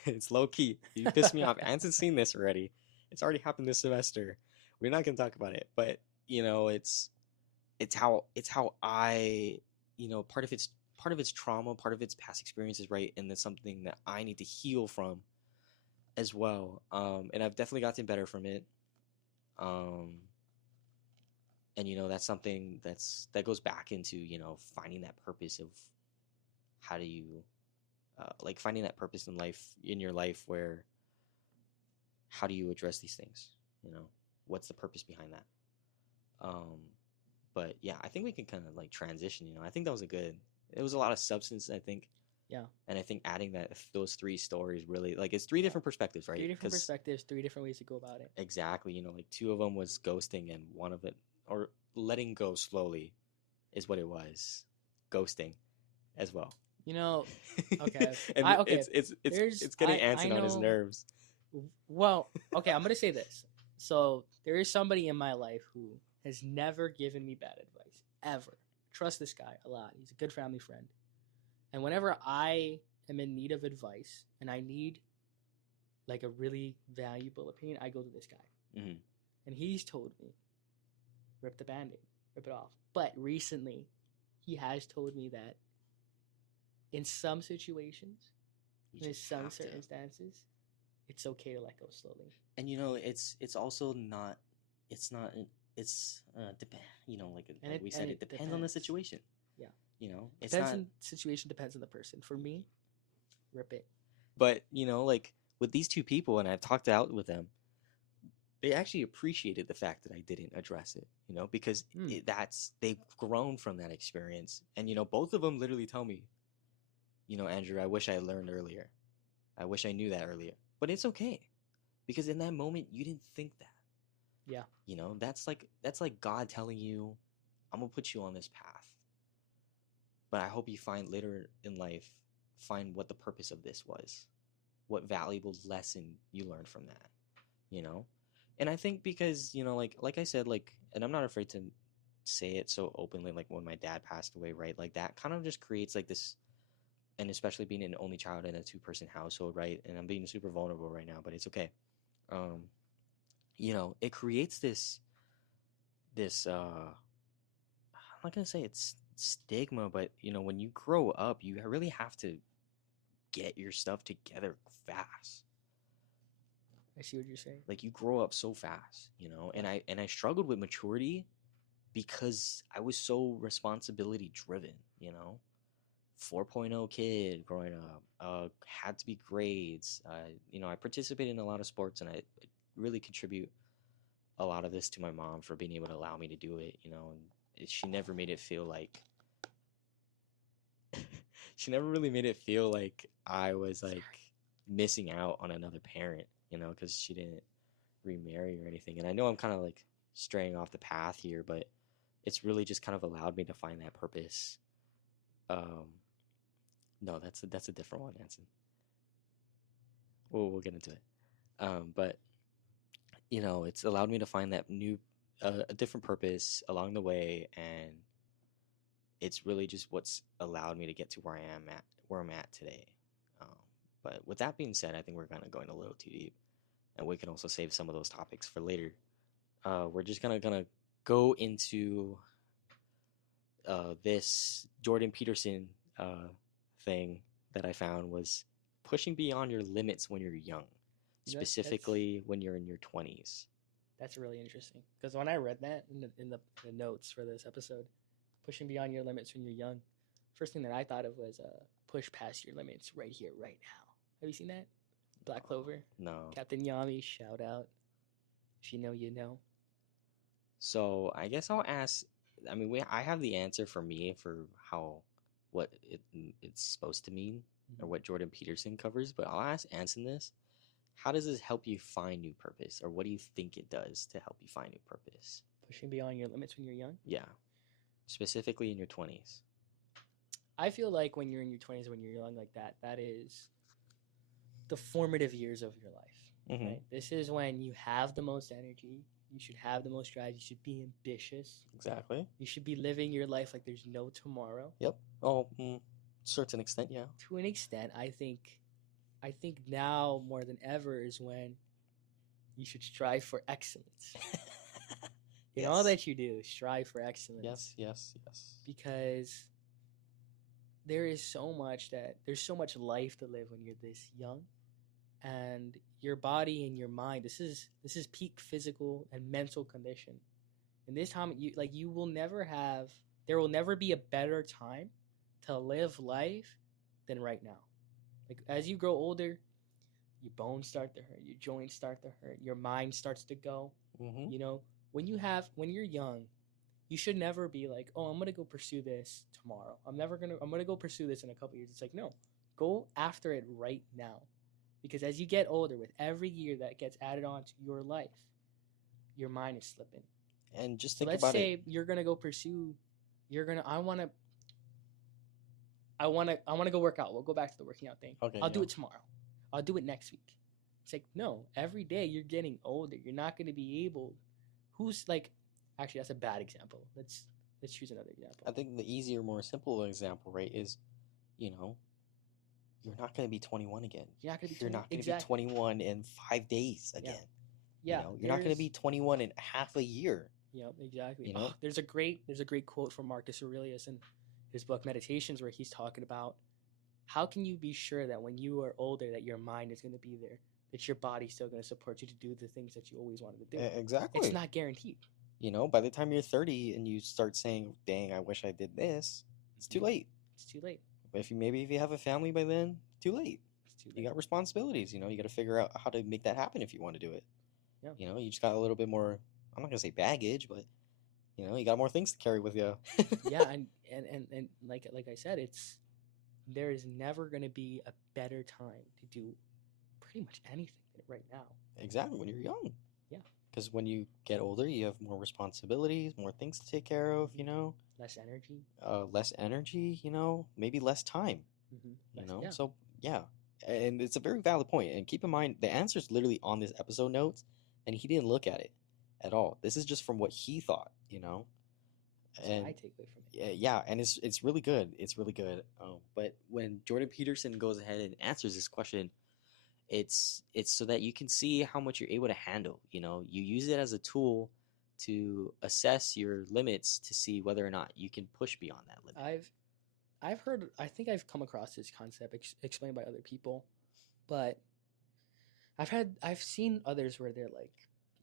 It's low key. You pissed me off. Anson's seen this already. It's already happened this semester. We're not gonna talk about it, but it's how I, part of its trauma, part of its past experiences, right? And that's something that I need to heal from as well. And I've definitely gotten better from it. And that's something that goes back into finding that purpose of how do you like finding that purpose in your life where how do you address these things, what's the purpose behind that. But yeah, I think we can kind of like transition. I think it was a lot of substance, I think. Yeah. And I think adding those three stories really, like, it's three different perspectives, right? Three different perspectives, three different ways to go about it. Exactly. Like two of them was ghosting, and one of it, or letting go slowly, is what it was. Ghosting as well. Okay. And okay. It's getting Anson on his nerves. Well, okay, I'm gonna say this. So there is somebody in my life who has never given me bad advice, ever. Trust this guy a lot. He's a good family friend. And whenever I am in need of advice and I need like a really valuable opinion, I go to this guy. Mm-hmm. And he's told me, rip the Band-Aid, rip it off. But recently, he has told me that in some situations, in some circumstances, it's okay to let go slowly. And it's also not. It's not. It's depend. Like we said, it depends on the situation. Yeah. It's depends not. on situation. Depends on the person. For me, rip it. But like with these two people, and I've talked out with them, they actually appreciated the fact that I didn't address it. Because they've grown from that experience, and both of them literally tell me, Andrew, I wish I learned earlier. I wish I knew that earlier. But it's okay, because in that moment you didn't think that. Yeah. That's like God telling you, I'm gonna put you on this path. But I hope you find later in life, find what the purpose of this was, what valuable lesson you learned from that. And I think because like I said, like, and I'm not afraid to say it so openly, like when my dad passed away, right? Like that kind of just creates like this, and especially being an only child in a 2-person household, right? And I'm being super vulnerable right now, but it's okay. It creates this I'm not gonna say it's stigma, but when you grow up, you really have to get your stuff together fast. I see what you're saying. Like, you grow up so fast, and I struggled with maturity because I was so responsibility driven, 4.0 kid growing up, had to be grades. I participated in a lot of sports, and I really contribute a lot of this to my mom for being able to allow me to do it, and she never made it feel like she never really made it feel like I was like missing out on another parent, because she didn't remarry or anything. And I know I'm kind of like straying off the path here, but it's really just kind of allowed me to find that purpose. No, that's a different one, Anson. We'll get into it. But it's allowed me to find that new, a different purpose along the way, and it's really just what's allowed me to get to where I'm at today. Um, but with that being said, I think we're kind of going a little too deep, and we can also save some of those topics for later. We're just gonna go into this Jordan Peterson thing that I found was pushing beyond your limits when you're young, specifically when you're in your 20s. That's really interesting because when I read that in the notes for this episode, pushing beyond your limits when you're young, first thing that I thought of was push past your limits right here, right now. Have you seen that? Black Clover. No. Captain Yami, shout out. If you know, you know. So I guess I'll ask. I mean, I have the answer for me for what it's supposed to mean or what Jordan Peterson covers, but I'll ask Anson this. How does this help you find new purpose, or what do you think it does to help you find new purpose? Pushing beyond your limits when you're young? Yeah. Specifically in your 20s. I feel like when you're in your 20s, when you're young like that, that is the formative years of your life. Right? This is when you have the most energy. You should have the most drive. You should be ambitious. Exactly. You should be living your life like there's no tomorrow. Yep. Oh, certain extent, yeah. To an extent, I think now more than ever is when you should strive for excellence. In all that you do, strive for excellence. Yes. Because there's so much life to live when you're this young, and your body and your mind. This is peak physical and mental condition. And this time, there will never be a better time to live life than right now. Like as you grow older, your bones start to hurt, your joints start to hurt, your mind starts to go. You know, when you're young, you should never be like, oh, I'm gonna go pursue this tomorrow. I'm gonna go pursue this in a couple years. It's like, no, go after it right now, because as you get older, with every year that gets added on to your life, your mind is slipping. And just think about it. Let's say you're gonna go pursue. I want to go work out. We'll go back to the working out thing. Okay, I'll do it tomorrow. I'll do it next week. It's like, no, every day you're getting older. You're not going to be able. Actually, that's a bad example. Let's choose another example. I think the easier, more simple example, right, is, you're not going to be 21 again. You're not going to be 21. You're not going to be 21 in 5 days again. Yeah. You're not going to be 21 in half a year. Yep, exactly. There's a great quote from Marcus Aurelius in his book Meditations, where he's talking about how can you be sure that when you are older that your mind is going to be there, that your body's still going to support you to do the things that you always wanted to do. Exactly. It's not guaranteed. By the time you're 30 and you start saying, dang, I wish I did this, it's too late. It's too late. If you have a family by then, too late. It's too late. You got responsibilities, you got to figure out how to make that happen if you want to do it. Yeah. You just got a little bit more, I'm not going to say baggage, but you got more things to carry with you. Yeah, and like I said, there is never going to be a better time to do pretty much anything than right now. Exactly, when you're young. Yeah. Because when you get older, you have more responsibilities, more things to take care of, Less energy. Less energy, maybe less time. Yeah. So, yeah. And it's a very valid point. And keep in mind, the answer is literally on this episode notes, and he didn't look at it at all. This is just from what he thought, That's and what I take away from it. Yeah, and it's really good. It's really good. But when Jordan Peterson goes ahead and answers this question, it's so that you can see how much you're able to handle. You use it as a tool to assess your limits to see whether or not you can push beyond that limit. I think I've come across this concept explained by other people, but I've seen others where they're like,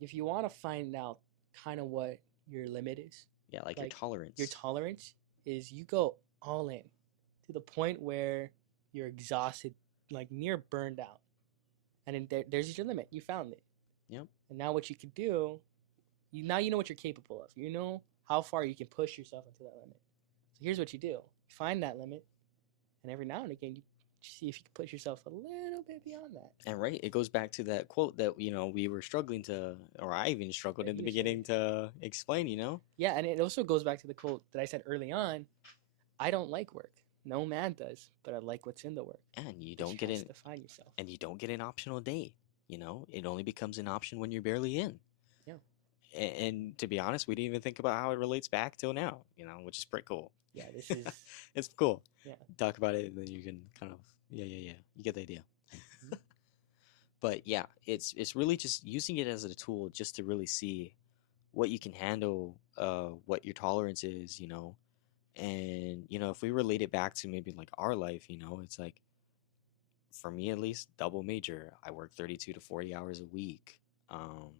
if you want to find out kind of what your limit is, like your tolerance. Your tolerance is you go all in to the point where you're exhausted, like near burned out, and then there's your limit. You found it. Yep. And now what you can do, you know what you're capable of. You know how far you can push yourself into that limit. So here's what you do: find that limit, and every now and again you see if you can push yourself a little bit beyond that. And right, it goes back to that quote that we were struggling to, or I even struggled in the beginning to explain. Yeah, and it also goes back to the quote that I said early on. I don't like work. No man does, but I like what's in the work. And you don't get in. Define yourself. And you don't get an optional day. It only becomes an option when you're barely in. Yeah. and to be honest, we didn't even think about how it relates back till now, which is pretty cool. Yeah, this is It's cool. yeah. Talk about it, and then you can kind of yeah. You get the idea. Mhm. But yeah, it's really just using it as a tool just to really see what you can handle, what your tolerance is, and if we relate it back to maybe like our life, it's like for me at least, double major. I work 32 to 40 hours a week. Um,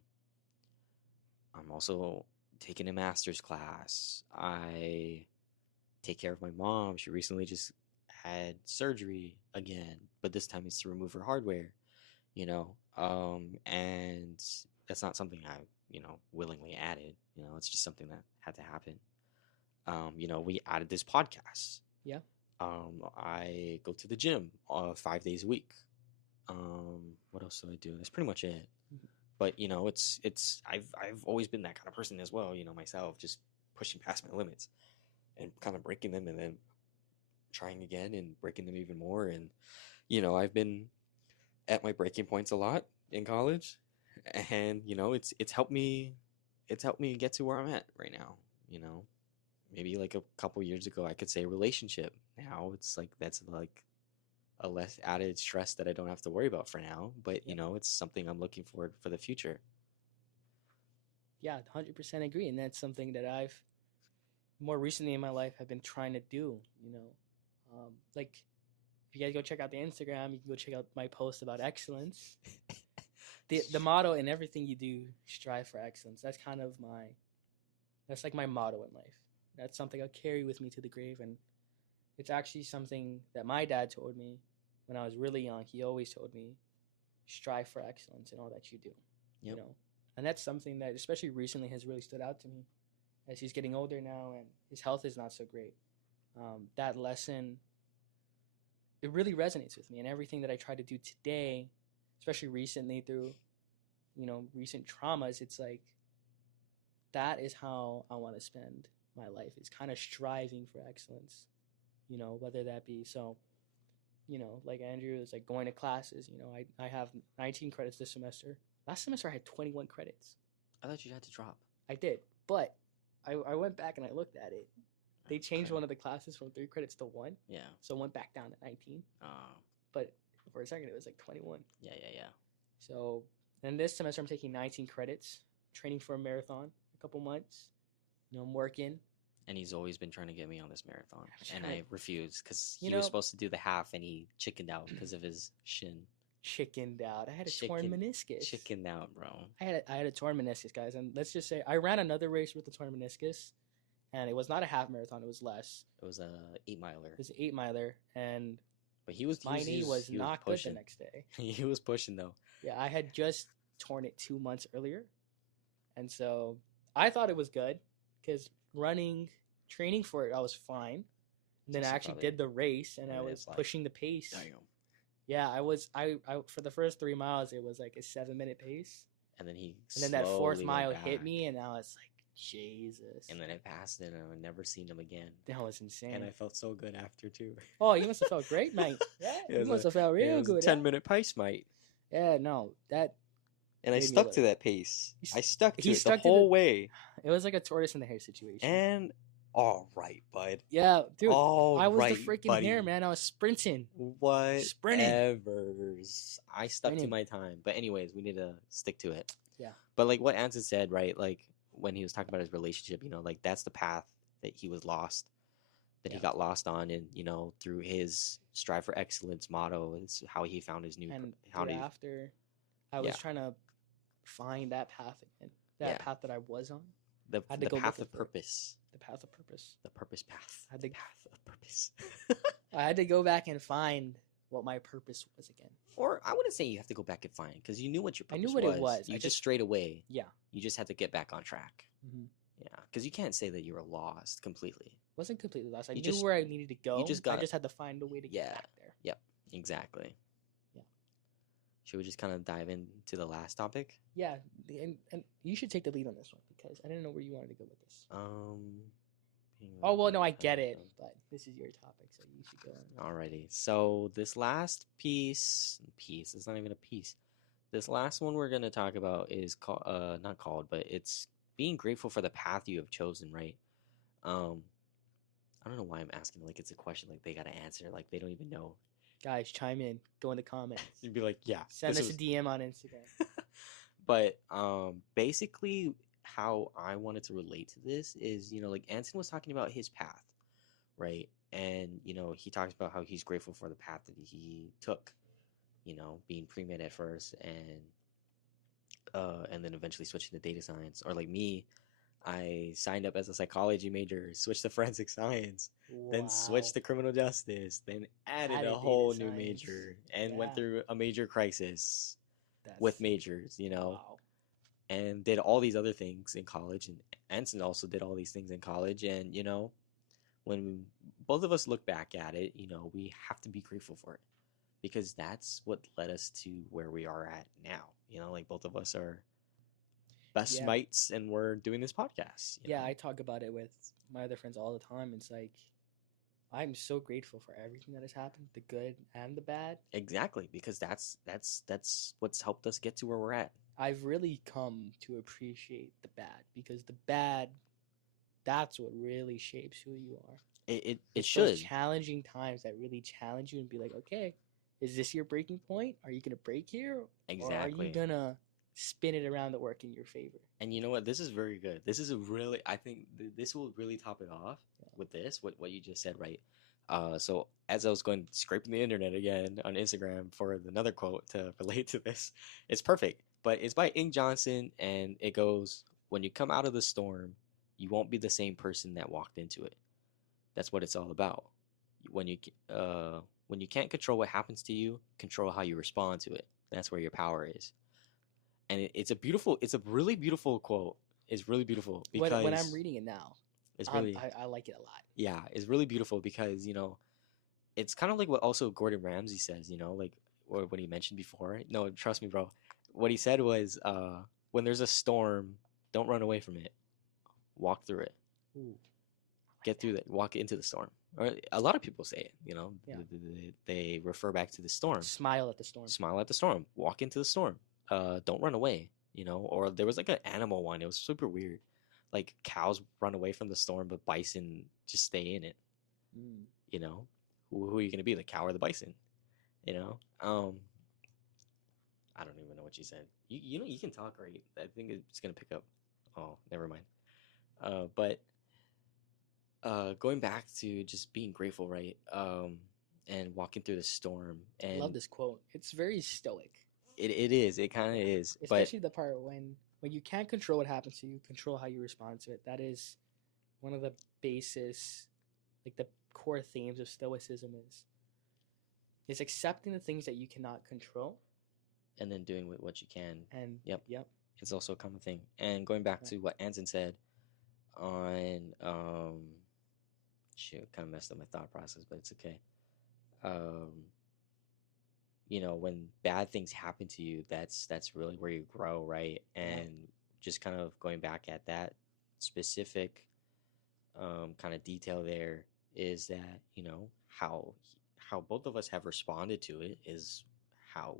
I'm also taking a master's class. I take care of my mom. She recently just had surgery again, but this time it's to remove her hardware, and that's not something I, willingly added. It's just something that had to happen. We added this podcast. Yeah. I go to the gym 5 days a week. What else do I do? That's pretty much it. Mhm. But I've always been that kind of person as well. Myself, just pushing past my limits and kind of breaking them, and then trying again and breaking them even more. And I've been at my breaking points a lot in college, and it's helped me. It's helped me get to where I'm at right now. Maybe like a couple years ago, I could say relationship. Now it's like that's like a less added stress that I don't have to worry about for now. But Yep. it's something I'm looking forward for the future. Yeah, 100% agree, and that's something that I've more recently in my life have been trying to do. Like if you guys go check out the Instagram, you can go check out my post about excellence. The motto in everything you do, strive for excellence. That's like my motto in life. That's something I'll carry with me to the grave, and it's actually something that my dad told me when I was really young. He always told me, strive for excellence in all that you do. Yep. And that's something that especially recently has really stood out to me as he's getting older now and his health is not so great. That lesson, it really resonates with me, and everything that I try to do today, especially recently through recent traumas, it's like that is how I want to spend my life. It's kind of striving for excellence, whether that be like Andrew is like going to classes. I have 19 credits this semester. Last semester I had 21 credits. I thought you had to drop. I did, but I went back and I looked at it. They changed Okay. one of the classes from 3 credits to 1, Yeah. so it went back down to 19. But for a second it was like 21. Yeah. So, and this semester I'm taking 19 credits, training for a marathon, a couple months. I'm working. And he's always been trying to get me on this marathon, and trying I to- refused because he You was know- supposed to do the half, and he chickened out because of his shin. Chickened out. I had a torn meniscus. Chickened out, bro. I had a torn meniscus, guys, and let's just say I ran another race with a torn meniscus, and it was not a half marathon; it was less. It was a 8-miler. It was an 8-miler, and But he was my knee was he not good the pushing. next day. He was pushing though. Yeah, I had just torn it 2 months earlier, and so I thought it was good because training for it, I was fine. And then I Just actually about did the race, and I And was it's like, pushing the pace. Damn. Yeah, I was. I for the first 3 miles, it was like a 7-minute pace, And then he. and then that fourth slowly mile went hit back. me, and I was like, Jesus, And then I passed it, and I've never seen him again. that was insane. And I felt so good after too. Oh, you must have felt great, mate. Yeah, It you was must a- have felt Yeah, real it was a good. 10-minute pace, mate. Yeah, no, that And I Made me stuck look- to that pace. He s- I stuck to he it the stuck to whole the- way. it was like a tortoise in the hare situation. And all right, bud. Yeah, dude, All I was right, the freaking buddy. hare, man. I was sprinting. Whatevers. I stuck to Sprinting. my time. But anyways, we need to stick to it. Yeah. But like what Anson said, right? Like when he was talking about his relationship, like that's the path that he was lost, that he Yeah. got lost on, and through his strive for excellence motto is how he found his new. And how did after, I was Yeah. trying to find that path again. That Yeah. path that I was on. the I had to the go path looking of for it. purpose, The path of purpose. the purpose path, I had the to- path of purpose. I had to go back and find what my purpose was again. Or I wouldn't say you have to go back and find because you knew what your I purpose knew what it was. You I just just- straight away. Yeah. You just had to get back on track. Mm-hmm. Yeah, because you can't say that you were lost completely. Wasn't completely lost. I You knew just- where I needed to go. just I got- just had to find a way to get Yeah. back there. Exactly. Yeah. Should we just kind of dive into the last topic? Yeah, and you should take the lead on this one because I didn't know where you wanted to go with this. Oh well, no, I get it, but this is your topic, so you should go. Alrighty. So this last piece, it's not even a piece. This last one we're gonna talk about is called, not called, but it's being grateful for the path you have chosen, right? Um, I don't know why I'm asking like it's a question like they gotta answer like they don't even know. Guys, chime in. Go in the comments. You'd be like, yeah, Send this us a was. DM on Instagram. But basically, how I wanted to relate to this is, like Anson was talking about his path, right? And he talks about how he's grateful for the path that he took, being pre-med at first, and then eventually switching to data science. Or like me, I signed up as a psychology major, switched to forensic science, then switched Wow. to criminal justice, then added Added a data whole new science. major, and went Yeah. through a major crisis with That's majors, wow. and did all these other things in college. And Anson also did all these things in college. And, when both of us look back at it, we have to be grateful for it because that's what led us to where we are at now. Like both of us are best Yeah. mates and we're doing this podcast. Yeah, I talk about it with my other friends all the time. It's like I'm so grateful for everything that has happened, the good and the bad. Exactly, because that's what's helped us get to where we're at. I've really come to appreciate the bad because the bad, that's what really shapes who you are. It It's should. those challenging times that really challenge you and be like, okay, is this your breaking point? Are you gonna break here, or are you Exactly. gonna spin it around to work in your favor? And you know what? This is very good. This is a really, I think this will really top it off with this, what you just said, right? So as I was going scraping the internet again on Instagram for another quote to relate to this, it's perfect. But it's by Ing Johnson, and it goes, "When you come out of the storm, you won't be the same person that walked into it." That's what it's all about. When you can't control what happens to you, control how you respond to it. That's where your power is. And it's a really beautiful quote. It's really beautiful because When I'm reading it now, it's really I like it a lot. yeah, it's really beautiful because it's kind of like what also Gordon Ramsay says, like or what he mentioned before. No, trust me, bro. What he said was, when there's a storm, don't run away from it. Walk through it. Ooh, Get through that. Walk into the storm. Or a lot of people say it. Yeah. They refer back to the storm. smile at the storm. Smile at the storm. Walk into the storm. Don't run away. Or there was like an animal one. It was super weird. Like cows run away from the storm, but bison just stay in it. Mm. Who are you gonna be, the cow or the bison? I don't even know what you said. You can talk, right? I think it's gonna pick up. Oh, never mind. But going back to just being grateful, right? And walking through the storm. And I love this quote. It's very stoic. It is. It kind of is. Especially the part when you can't control what happens to you, control how you respond to it. That is one of the basis, like the core themes of stoicism is accepting the things that you cannot control and then doing what you can. And yep. Yep. It's also a common thing. And going back to what Anson said on shoot, kind of messed up my thought process, but it's okay. When bad things happen to you, that's really where you grow, right? And just kind of going back at that specific kind of detail there is that how both of us have responded to it is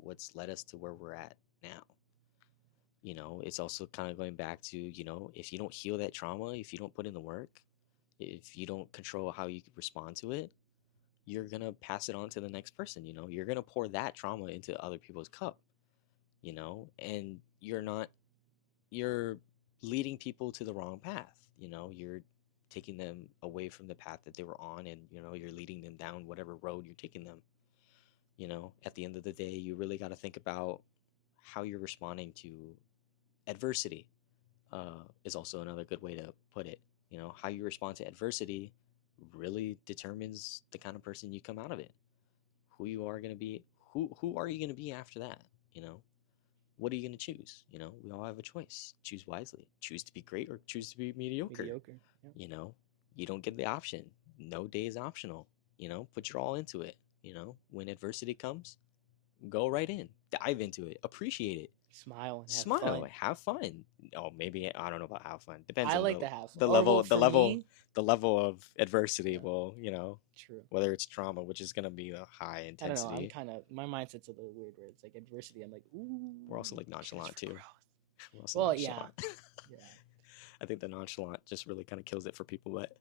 what's led us to where we're at now. It's also kind of going back to, if you don't heal that trauma, if you don't put in the work, if you don't control how you respond to it, you're going to pass it on to the next person. You're going to pour that trauma into other people's cup, and you're leading people to the wrong path. You're taking them away from the path that they were on, and, you're leading them down whatever road you're taking them. At the end of the day, you really got to think about how you're responding to adversity. Is also another good way to put it. How you respond to adversity really determines the kind of person you come out of it. Who you are going to be. Who are you going to be after that? What are you going to choose? We all have a choice. Choose wisely. Choose to be great or choose to be mediocre. Yeah. You don't get the option. No day is optional. Put your all into it. When adversity comes, go right in. Dive into it. Appreciate it. Smile and Have fun. Oh, maybe I don't know about have fun. Depends. I on like to have fun. The level of adversity. Yeah. Will True. whether it's trauma, which is gonna be a high intensity. I don't know. I'm kind of my mindset's a little weird where it's like adversity. I'm like, ooh. We're also like nonchalant too. Well, yeah. Yeah. I think the nonchalant just really kind of kills it for people, but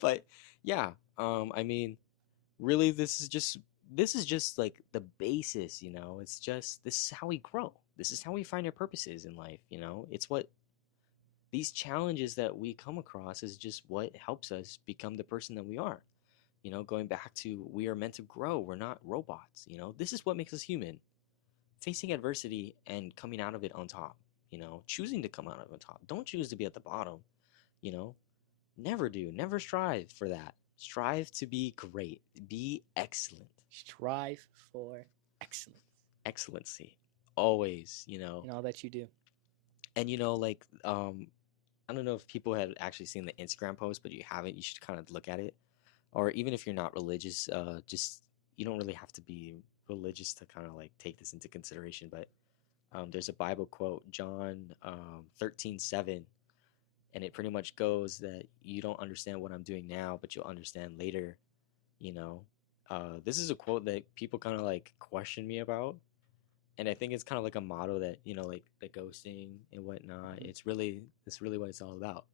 but yeah, I mean, really, this is just like the basis, you know. It's just this is how we grow. This is how we find our purposes in life, you know. It's what these challenges that we come across is just what helps us become the person that we are. You know, going back to we are meant to grow. We're not robots, you know. This is what makes us human. Facing adversity and coming out of it on top, you know, choosing to come out of it on top. Don't choose to be at the bottom, you know. Never do. Never strive for that. Strive to be great. Be excellent. Strive for excellence Excellency. Always, you know. in all that you do. And you know, like I don't know if people have actually seen the Instagram post, but you haven't, you should kind of look at it. Or even if you're not religious, just you don't really have to be religious to kind of like take this into consideration. But there's a Bible quote, John 13:7, and it pretty much goes that you don't understand what I'm doing now, but you'll understand later. You know, this is a quote that people kind of like question me about, and I think it's kind of like a motto that, you know, like the ghosting and whatnot. It's really what it's all about.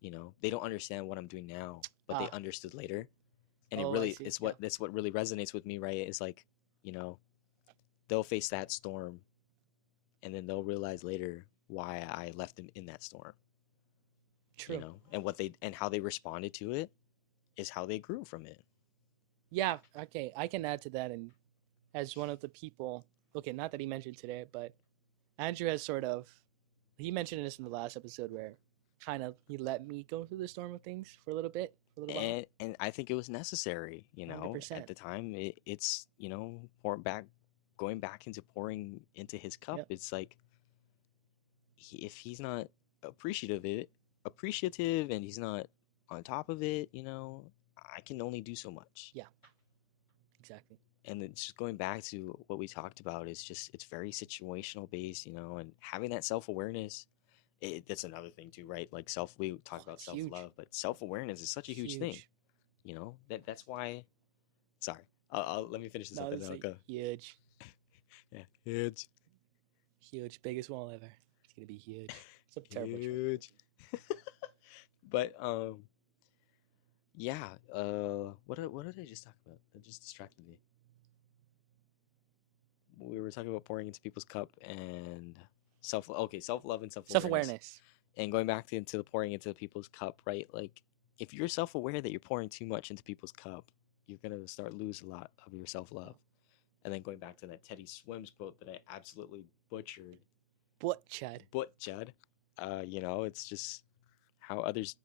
You know, they don't understand what I'm doing now, but they Ah. understood later, and it Oh, I really see. it's Yeah. what that's what really resonates with me, right? Is like, you know, they'll face that storm, and then they'll realize later why I left them in that storm. True. You know, and how they responded to it is how they grew from it. Yeah, okay, I can add to that. And as one of the people, okay, not that he mentioned today, but Andrew has sort of, he mentioned this in the last episode where kind of he let me go through the storm of things for a little bit, for a little while. And I think it was necessary, you know. 100%. At the time, it's, you know, going back into pouring into his cup. Yep. It's like if he's not appreciative, and he's not on top of it, you know, I can only do so much. Yeah, exactly. And it's just going back to what we talked about. It's just it's very situational based, you know, and having that self-awareness. That's another thing too, right? Like we talk about Huge. self-love, but self-awareness is such a huge thing. You know, that's why. Sorry, let me finish this No, up and this then is I'll go. huge, Yeah, huge, biggest wall ever. It's gonna be huge. It's a terrible joke. huge. But yeah. What did I just talk about? That just distracted me. We were talking about pouring into people's cup and self-love and self-awareness. Self-awareness. And going back into the pouring into people's cup, right? Like if you're self-aware that you're pouring too much into people's cup, you're gonna start lose a lot of your self-love. And then going back to that Teddy Swims quote that I absolutely butchered. Butchered. You know, it's just how others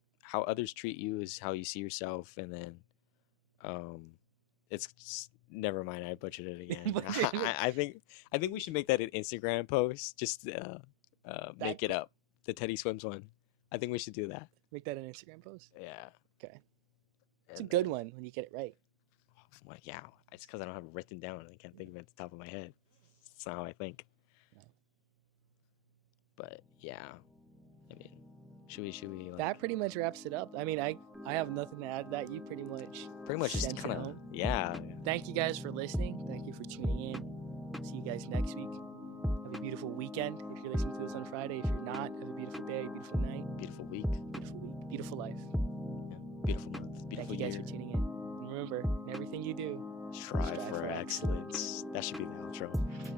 treat you is how you see yourself, and then it's just, never mind, I butchered it again. I think we should make that an Instagram post, just make it up. The Teddy Swims one. I think we should do that. Make that an Instagram post. Yeah. Okay. It's a good one when you get it right. Well, yeah, it's because I don't have it written down and I can't think of it at the top of my head. That's not how I think. No. But yeah, I mean, should we like, That pretty much wraps it up. I mean, I have nothing to add to that. You pretty much just sent it kind of home. yeah. Thank you guys for listening. Thank you for tuning in. See you guys next week. Have a beautiful weekend. If you're listening to this on Friday, if you're not, have a beautiful day, beautiful night, Beautiful week, beautiful life. yeah. Beautiful month, beautiful Thank you guys year. for tuning in. And remember, in everything you do, Strive for excellence. That should be the outro. Yeah.